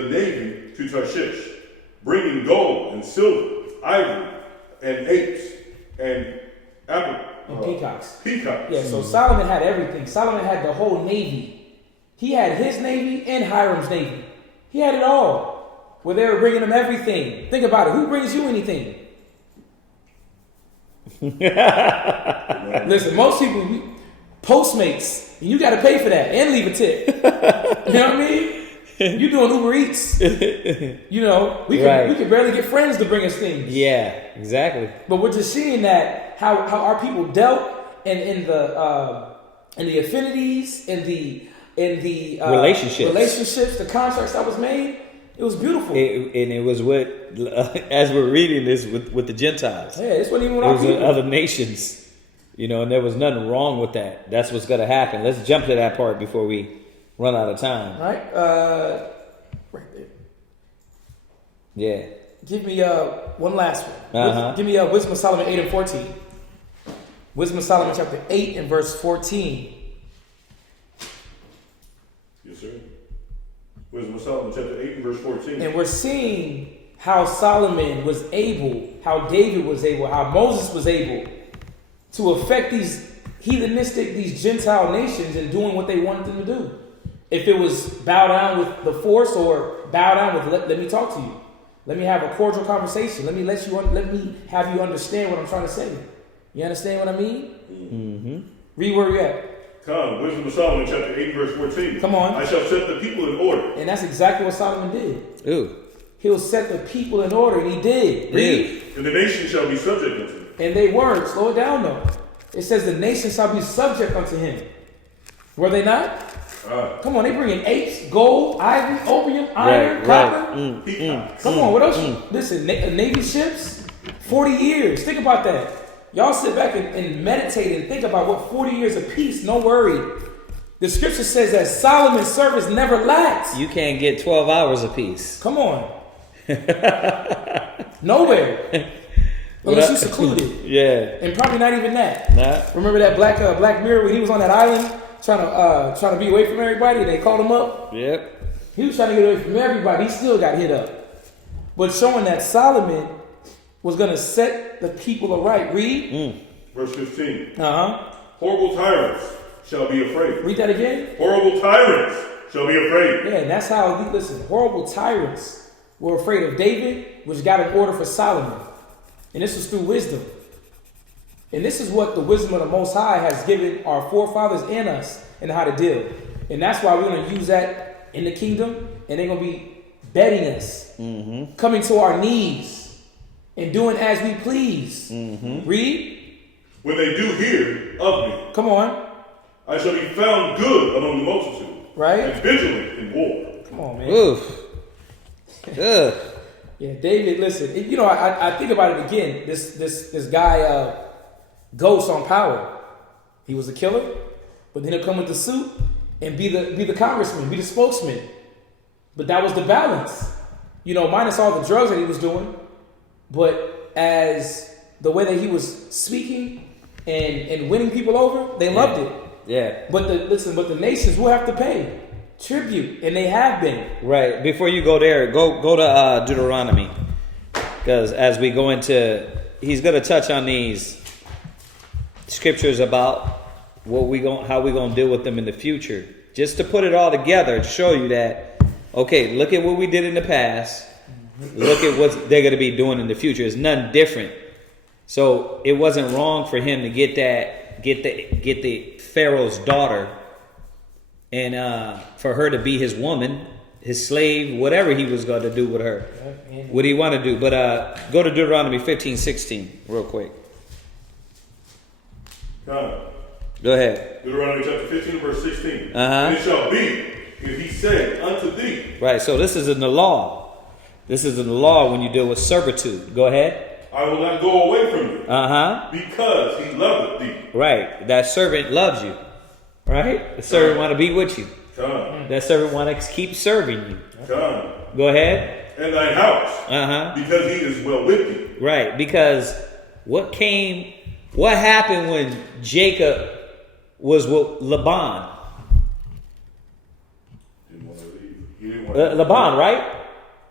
navy to Tarshish, bringing gold and silver, ivory, and apes, and peacocks. Peacocks. Yeah, so Solomon had everything. Solomon had the whole navy. He had his navy and Hiram's navy. He had it all. Where they were bringing him everything. Think about it. Who brings you anything? Listen, most people, Postmates, and you got to pay for that and leave a tip. You know what I mean? You doing Uber Eats. You know, we can barely get friends to bring us things. Yeah, exactly. But we're just seeing that how our people dealt in the affinities, in the relationships, the contracts that was made. It was beautiful. And it was with, as we're reading this, with the Gentiles. Yeah, this wasn't even with our people. It was with other nations. You know, and there was nothing wrong with that. That's what's going to happen. Let's jump to that part before we run out of time. All right. Right there. Yeah. Give me one last one. Uh-huh. Give me Wisdom of Solomon 8 and 14. Wisdom of Solomon chapter 8 and verse 14. Yes, sir. Wisdom of Solomon chapter 8 and verse 14. And we're seeing how Solomon was able, how David was able, how Moses was able to affect these heathenistic, these Gentile nations in doing what they wanted them to do. If it was bow down with the force or bow down with let me talk to you. Let me have a cordial conversation. Let me have you understand what I'm trying to say. You understand what I mean? Mm-hmm. Read where you at. Come, Wisdom of Solomon chapter 8 verse 14. Come on. I shall set the people in order. And that's exactly what Solomon did. Ooh. He'll set the people in order, and he did. Read. And the nation shall be subject unto him. And they weren't. Slow it down, though. It says the nation shall be subject unto him. Were they not? Come on, they bring in apes, gold, ivory, opium, iron, copper. Come on, what else? Listen, Navy ships, 40 years. Think about that. Y'all sit back and meditate and think about what 40 years of peace, no worry. The scripture says that Solomon's service never lacked. You can't get 12 hours apiece. Come on. Nowhere. Unless you secluded. Yeah. And probably not even that. Nah. Remember that Black Mirror when he was on that island trying to be away from everybody and they called him up? Yep. He was trying to get away from everybody. He still got hit up. But showing that Solomon was going to set the people aright. Read. Verse 15. Uh-huh. Horrible tyrants shall be afraid. Read that again. Horrible tyrants shall be afraid. Yeah, and that's how, listen, horrible tyrants were afraid of David, which got an order for Solomon. And this was through wisdom. And this is what the wisdom of the Most High has given our forefathers and us and how to deal. And that's why we're going to use that in the kingdom. And they're going to be bedding us, coming to our knees, and doing as we please. Read. When they do hear of me, Come on. I shall be found good among the multitude, Right? and vigilant in war. Come on, man. Oof. Ugh. Yeah, David, listen. You know, I think about it again. This guy, Ghost on Power. He was a killer, but then he'll come with the suit and be the congressman, be the spokesman. But that was the balance. You know, minus all the drugs that he was doing, but as the way that he was speaking and winning people over, they loved it. Yeah. But the nations will have to pay tribute, and they have been. Right. Before you go there, go to Deuteronomy, because as we go into, he's going to touch on these scriptures about how we gonna deal with them in the future. Just to put it all together to show you that, okay, look at what we did in the past. Look at what they're going to be doing in the future. It's nothing different. So it wasn't wrong for him to get the Pharaoh's daughter, and for her to be his woman, his slave, whatever he was going to do with her. What do you want to do? But go to Deuteronomy 15:16 real quick. Come. Go ahead. Deuteronomy chapter 15 verse 16. Uh-huh. And it shall be, if he said unto thee. Right. So this is in the law. This is in the law when you deal with servitude. Go ahead. I will not go away from you. Uh-huh. Because he loveth thee. Right. That servant loves you. Right? The servant want to be with you. Come. That servant want to keep serving you. Come. Go ahead. And thy house. Uh-huh. Because he is well with thee. Right. Because what happened when Jacob was with Laban? Didn't want to leave. He didn't want to Laban, right?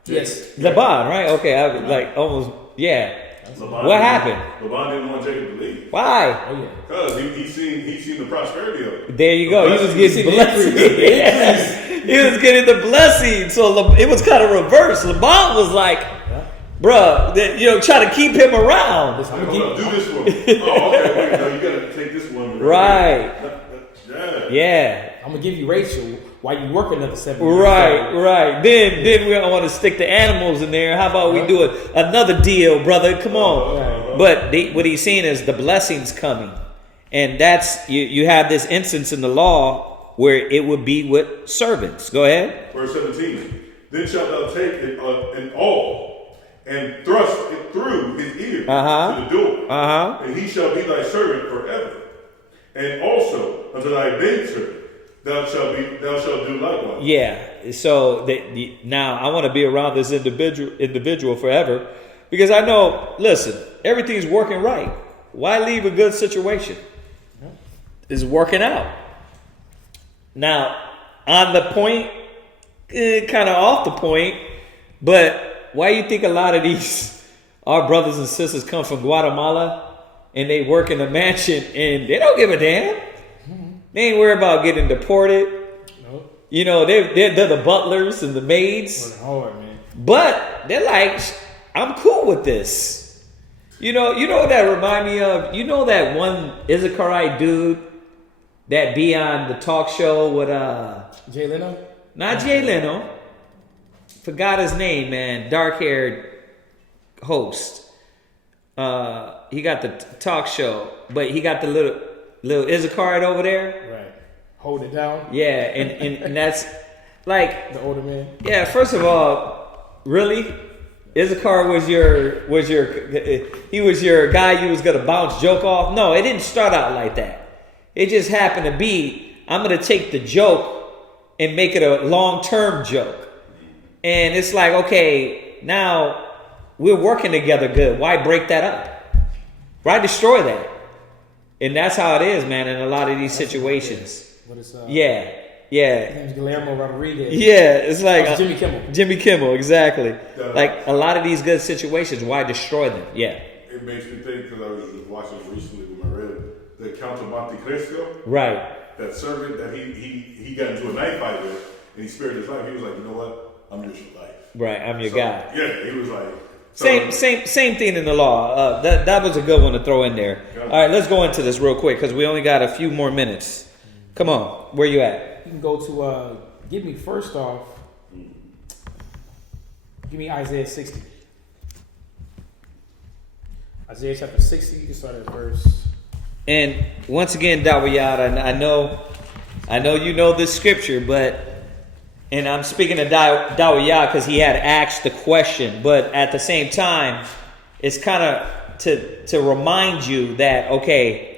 Yes. Laban, right? Okay. I was like almost, yeah. Laban What happened? Laban didn't want Jacob to leave. Why? Oh, yeah. Because he seen the prosperity of it. There you go. He was getting the blessings. increase. He was getting the blessing. So it was kind of reversed. Laban was like, bruh, try to keep him around. Hold up, do this one. Oh, okay, wait, no, you gotta take this one. Right. Yeah. Yeah. I'm gonna give you Rachel while you work another 7 years. Right. Then we don't want to stick the animals in there. How about we do another deal, brother? Come on. But what he's saying is the blessings coming. And that's, you have this instance in the law where it would be with servants. Go ahead. Verse 17. Then shalt thou take an awl and thrust it through his ear to the door. And he shall be thy servant forever. And also unto thy maidservant thou shalt do likewise. Yeah. So now I want to be around this individual forever, because I know, listen, everything's working right. Why leave a good situation? It's working out. Now, on the point, kind of off the point, but why you think a lot of these, our brothers and sisters come from Guatemala and they work in a mansion and they don't give a damn? They ain't worried about getting deported. Nope. You know, they're the butlers and the maids. Hard, man. But they're like, I'm cool with this. You know what that remind me of? You know that one Issacharite dude that be on the talk show with Jay Leno? not Jay Leno. Forgot his name, man. Dark-haired host. He got the talk show, but he got the little Issacharite over there. Right. Hold it down. Yeah, and that's like The older man. yeah. First of all, really, Issachar was your he was your guy you was gonna bounce joke off. No, it didn't start out like that. It just happened to be I'm gonna take the joke and make it a long-term joke, and it's like okay, now we're working together good. Why break that up? Why destroy that? And that's how it is, man, in a lot of these situations. What is Yeah. His name's Guillermo Rodriguez. Yeah, it's like That's Jimmy Kimmel. Jimmy Kimmel, exactly. Like a lot of these good situations, why destroy them? Yeah. It makes me think because I was just watching recently with my red, the Count of Monte Cristo, Right. that servant that he got into a knife fight with, and he spared his life. He was like, you know what? I'm yours for life. Right. I'm your So, guy. Yeah, he was like. Same thing in the law. That was a good one to throw in there. All right, let's go into this real quick because we only got a few more minutes. Come on, where you at? You can go to, give me first off, give me Isaiah 60. Isaiah chapter 60, you can start at verse. And once again, Dawiyat, I know you know this scripture, but and I'm speaking to Dawiyat because he had asked the question, but at the same time, it's kind of to remind you that okay,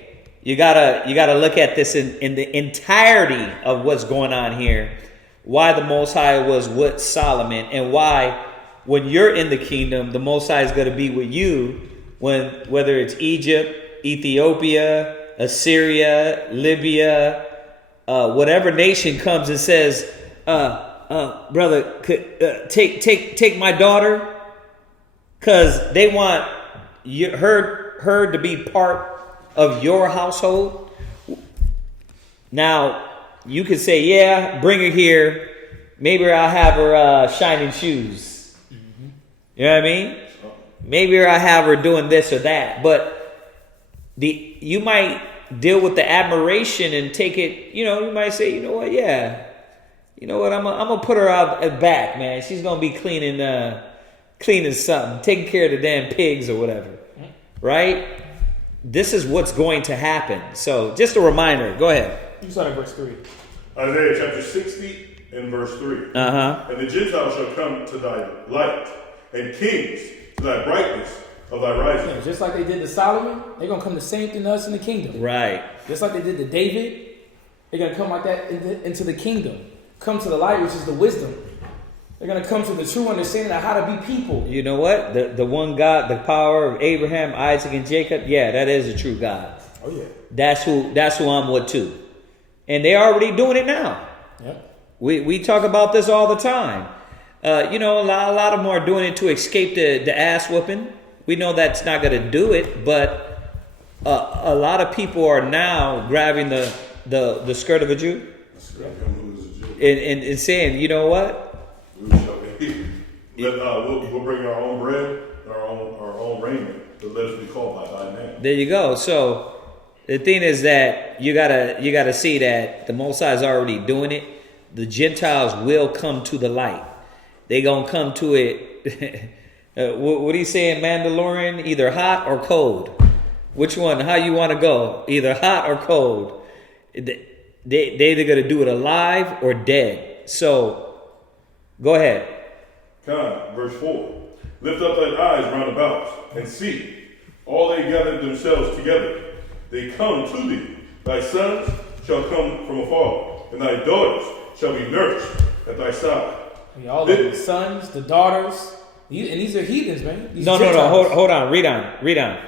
you gotta look at this in the entirety of what's going on here. Why the Most High was with Solomon, and why when you're in the kingdom, the Most High is going to be with you. Whether it's Egypt, Ethiopia, Assyria, Libya, whatever nation comes and says, brother, take my daughter, because they want her to be part of your household. Now, you could say, yeah, bring her here. Maybe I'll have her shining shoes. Mm-hmm. You know what I mean? Maybe I have her doing this or that. But you might deal with the admiration and take it, you might say, you know what, yeah. You know what, I'm gonna put her out at back, man. She's gonna be cleaning something, taking care of the damn pigs or whatever. Right? This is what's going to happen. So just a reminder. Go ahead. You start at verse 3. Isaiah chapter 60 and verse 3. Uh-huh. And the Gentiles shall come to thy light, and kings to thy brightness of thy rising. Yeah, just like they did to Solomon, they're going to come the same thing to us in the kingdom. Right. Just like they did to David, they're going to come like that into the kingdom. Come to the light, which is the wisdom. They're going to come to the true understanding of how to be people. You know what? The one God, the power of Abraham, Isaac, and Jacob, yeah, that is a true God. Oh, yeah. That's who I'm with too. And they're already doing it now. Yep. We talk about this all the time. A lot of them are doing it to escape the ass whooping. We know that's not going to do it, but a lot of people are now grabbing the skirt of a Jew and saying, you know what? We'll bring our own bread, our own raiment, but let us be called by thy name. There you go. So the thing is that you gotta see that the Most High is already doing it. The Gentiles will come to the light. They gonna come to it. What are you saying, Mandalorian? Either hot or cold. Which one? How you want to go? Either hot or cold. They either gonna do it alive or dead. So go ahead. Come, verse 4. Lift up thine eyes round about, and see. All they gathered themselves together. They come to thee. Thy sons shall come from afar, and thy daughters shall be nursed at thy side. All the sons, the daughters, and these are heathens, man. No. Hold on. Read on.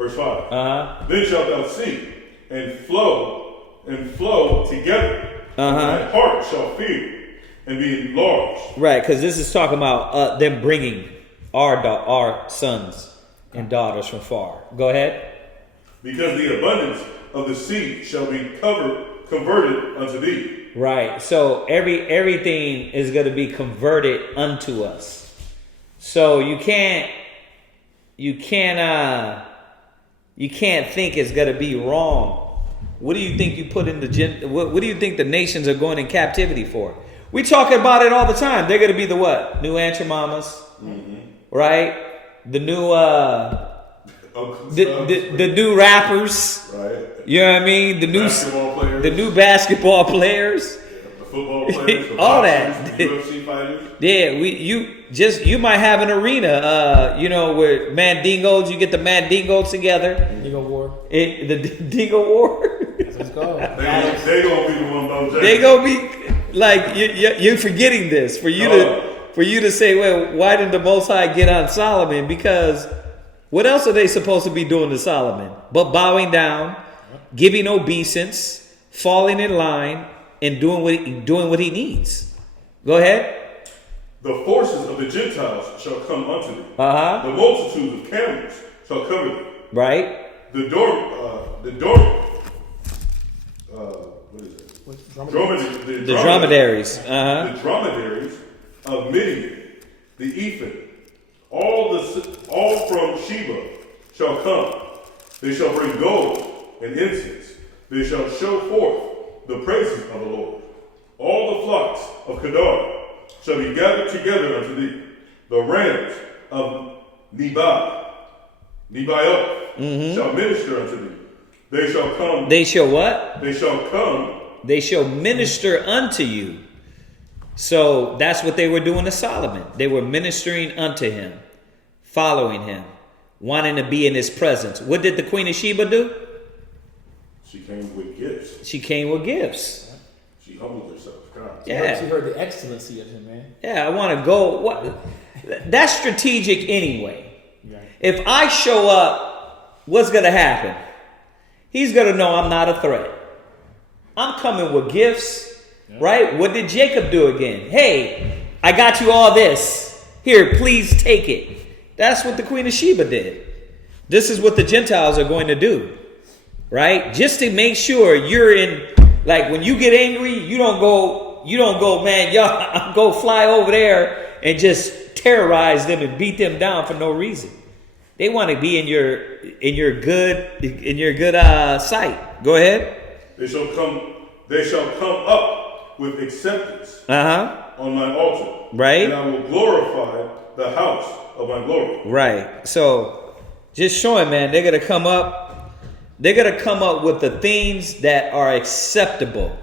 Verse 5. Uh-huh. Then shalt thou see and flow together. And thy heart shall fear and be enlarged. Right, because this is talking about them bringing our sons and daughters from far. Go ahead. Because the abundance of the sea shall be converted unto thee. Right. So everything is going to be converted unto us. So you can't think it's going to be wrong. What do you think you put in what do you think the nations are going in captivity for? We talk about it all the time. They're going to be the what? New Aunt Mamas, right? The new the new rappers, right? You know what I mean? The new basketball players, the football players, the all boxers, that. the UFC fighters. Yeah, you might have an arena, where Mandingos, you get the Mandingos together. Dingo War. The Dingo War. Let's go. They gonna be the one about They gonna be like you're forgetting this for you to say, well, why did the Most High get on Solomon? Because what else are they supposed to be doing to Solomon but bowing down, giving obeisance, falling in line, and doing what he needs? Go ahead. The forces of the Gentiles shall come unto thee. Uh-huh. The multitudes of camels shall cover thee. Right. The dromedaries. Uh-huh. The dromedaries of Midian, the ephod, all from Sheba shall come. They shall bring gold and incense. They shall show forth the praises of the Lord. All the flocks of Kedar shall be gathered together unto thee. The rams of Nebaioth shall minister unto thee. They shall come. They shall what? They shall come. They shall minister unto you. So that's what they were doing to Solomon. They were ministering unto him, following him, wanting to be in his presence. What did the Queen of Sheba do? She came with gifts. She came with gifts. She humbled herself. God. Yeah. She heard the excellency of him, man. Yeah, I want to go. What? That's strategic anyway. Right. If I show up, what's going to happen? He's going to know I'm not a threat. I'm coming with gifts, right? What did Jacob do again? Hey, I got you all this. Here, please take it. That's what the Queen of Sheba did. This is what the Gentiles are going to do, right? Just to make sure you're in, like when you get angry, you don't go, man, y'all, go fly over there and just terrorize them and beat them down for no reason. They want to be in your good sight. Go ahead. They shall come up with acceptance on my altar. Right. And I will glorify the house of my glory. Right. So just showing, man, they're gonna come up with the things that are acceptable.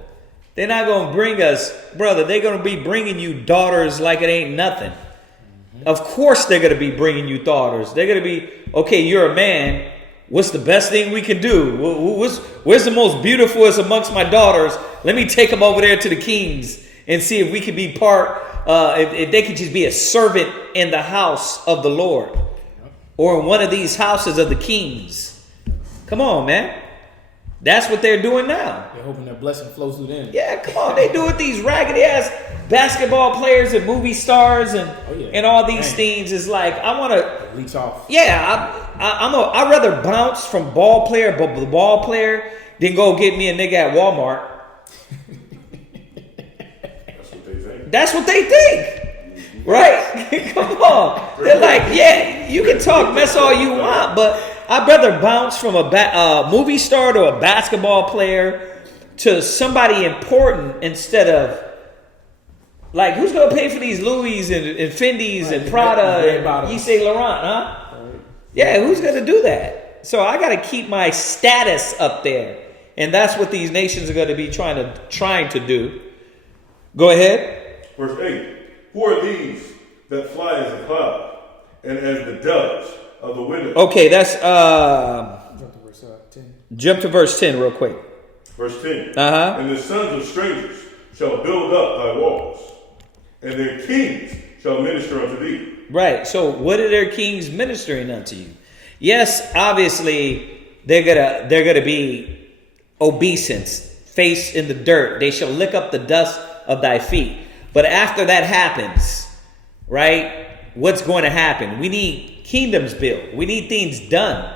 They're not gonna bring us, brother, they're gonna be bringing you daughters like it ain't nothing. Of course they're going to be bringing you daughters. They're going to be, okay, you're a man. What's the best thing we can do? Where's the most beautifulest amongst my daughters? Let me take them over there to the kings and see if we can be part, if they could just be a servant in the house of the Lord. Or in one of these houses of the kings. Come on, man. That's what they're doing now. They're hoping that blessing flows through them. Yeah, come on. They do it these raggedy ass basketball players and movie stars and all these things. Is like, I want to leech off. Yeah, I'd rather bounce from ball player than go get me a nigga at Walmart. That's what they think. Right? Come on. They're like, yeah, you can talk mess all you want, but I'd rather bounce from a movie star to a basketball player to somebody important instead of, like, who's going to pay for these Louis and Fendi's and Prada and Yves Saint Laurent, huh? Yeah, who's going to do that? So I got to keep my status up there. And that's what these nations are going to be trying to do. Go ahead. Verse 8. Who are these that fly as a cloud and as the doves of the window? Okay, that's Jump to verse 10. Jump to verse 10 real quick. Verse 10. And the sons of strangers shall build up thy walls, and their kings shall minister unto thee. Right. So what are their kings ministering unto you? Yes, obviously they're gonna be obeisance, face in the dirt. They shall lick up the dust of thy feet. But after that happens, right? What's going to happen? We need kingdoms built. We need things done.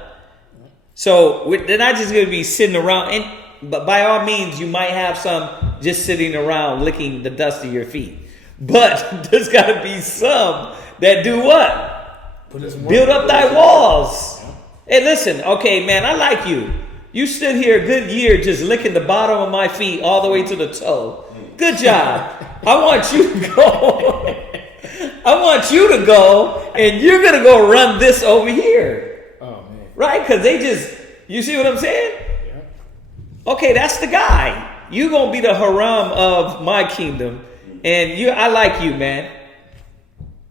So they're not just going to be sitting around. But by all means, you might have some just sitting around licking the dust of your feet. But there's got to be some that do what? Build up thy walls. Hey, listen. Okay, man, I like you. You stood here a good year just licking the bottom of my feet all the way to the toe. Good job. I want you to go. I want you to go, and you're going to go run this over here. Oh, man. Right? Because they just, you see what I'm saying? Yeah. Okay, that's the guy. You're going to be the haram of my kingdom, and I like you, man.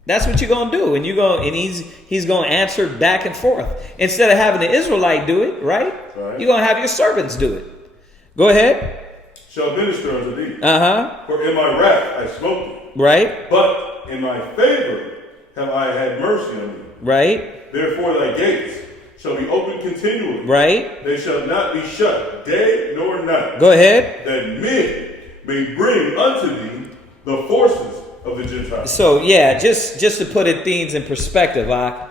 That's what you're going to do. And he's going to answer back and forth. Instead of having the Israelite do it, right? You're going to have your servants do it. Go ahead. Shall minister unto thee. Uh-huh. For in my wrath I smote thee. Right. But in my favor have I had mercy on thee. Right. Therefore thy gates shall be open continually. Right. They shall not be shut day nor night. Go ahead. That men may bring unto thee the forces of the Gentiles. So yeah, just to put things in perspective, I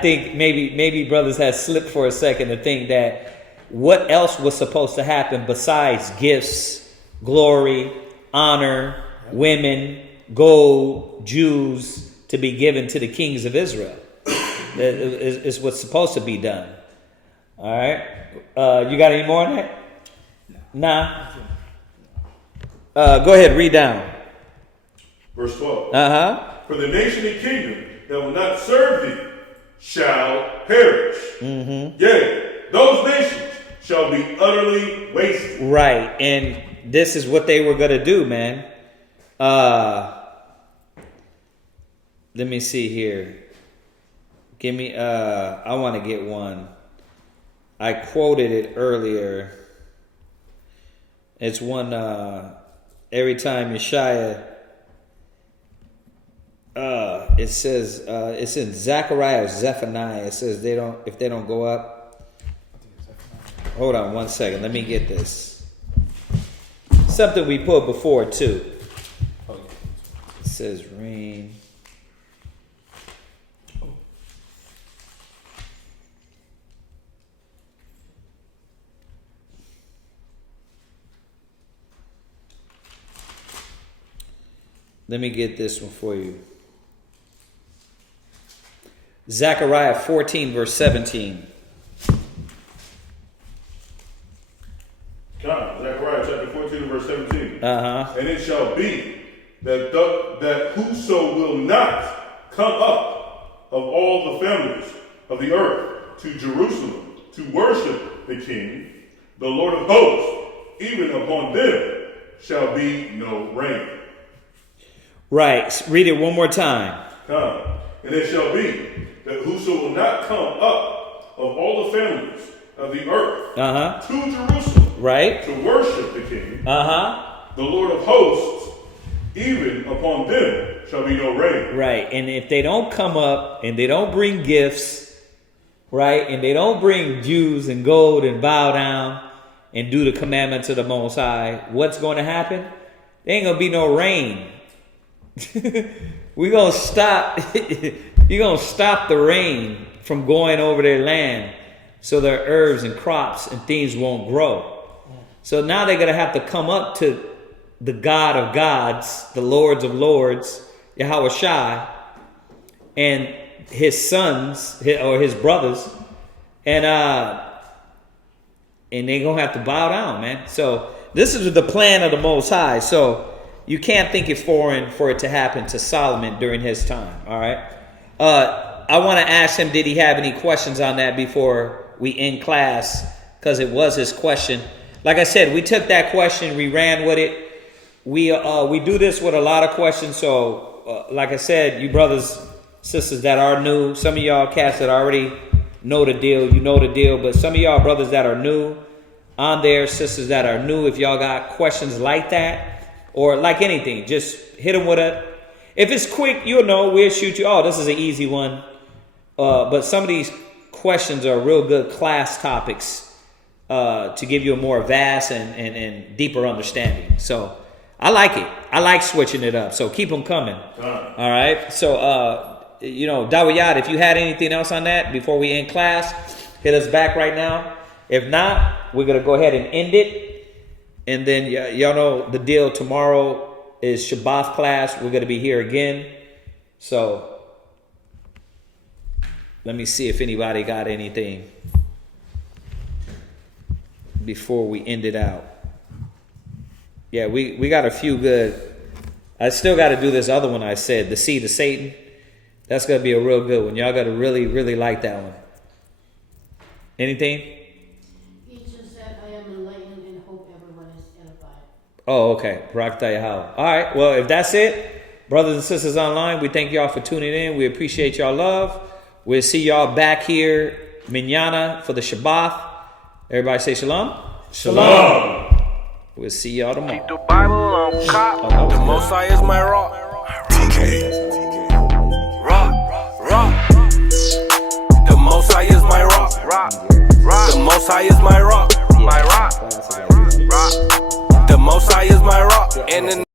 think maybe brothers had slipped for a second to think that what else was supposed to happen besides gifts, glory, honor, women, gold, Jews to be given to the kings of Israel. Is what's supposed to be done. All right. You got any more on that? Nah. Go ahead, read down. Verse 12. Uh-huh. For the nation and kingdom that will not serve thee shall perish. Mm-hmm. Yea, those nations shall be utterly wasted. Right. And this is what they were going to do, man. Let me see here. Give me, I want to get one. I quoted it earlier. It's one, every time Yeshaya, it says, it's in Zechariah or Zephaniah. It says if they don't go up. Hold on 1 second. Let me get this. Something we put before too. It says rain. Let me get this one for you. Zechariah 14, verse 17. Zechariah chapter 14, verse 17. Uh-huh. And it shall be that whoso will not come up of all the families of the earth to Jerusalem to worship the King, the Lord of hosts, even upon them shall be no rain. Right. Read it one more time. And it shall be that whoso will not come up of all the families of the earth to Jerusalem, right, to worship the King, the Lord of hosts, even upon them shall be no rain. Right. And if they don't come up and they don't bring gifts, right, and they don't bring Jews and gold and bow down and do the commandments of the Most High, what's going to happen? There ain't going to be no rain. We're going to stop. You're going to stop the rain from going over their land so their herbs and crops and things won't grow. So now they're going to have to come up to the God of gods, the Lords of lords, Yahweh Shai, and his sons or his brothers, and they're going to have to bow down, man. So this is the plan of the Most High. So you can't think it foreign for it to happen to Solomon during his time, all right? I want to ask him, did he have any questions on that before we end class? Because it was his question. Like I said, we took that question, we ran with it. We do this with a lot of questions. So, like I said, you brothers, sisters that are new, some of y'all cats that already know the deal, you know the deal. But some of y'all brothers that are new on there, sisters that are new, if y'all got questions like that, or like anything, just hit them with a... If it's quick, you'll know. We'll shoot you. Oh, this is an easy one. But some of these questions are real good class topics to give you a more vast and deeper understanding. So I like it. I like switching it up. So keep them coming. All right. So, Dawiyat, if you had anything else on that before we end class, hit us back right now. If not, we're going to go ahead and end it. And then y'all know the deal. Tomorrow is Shabbat class. We're going to be here again. So let me see if anybody got anything before we end it out. Yeah, we got a few good. I still got to do this other one I said, the seed of Satan. That's going to be a real good one. Y'all got to really, really like that one. Anything? He just said, I am enlightened and hope everyone is edified. Oh, okay. Barak Tayahawa. All right. Well, if that's it, brothers and sisters online, we thank y'all for tuning in. We appreciate y'all love. We'll see y'all back here Minyana for the Shabbat. Everybody say shalom. Shalom. We'll see y'all tomorrow. Keep the Bible on cop. The Most High is my rock. Rock. The Most High is my rock. The Most High is my rock. The Most High is my rock. And in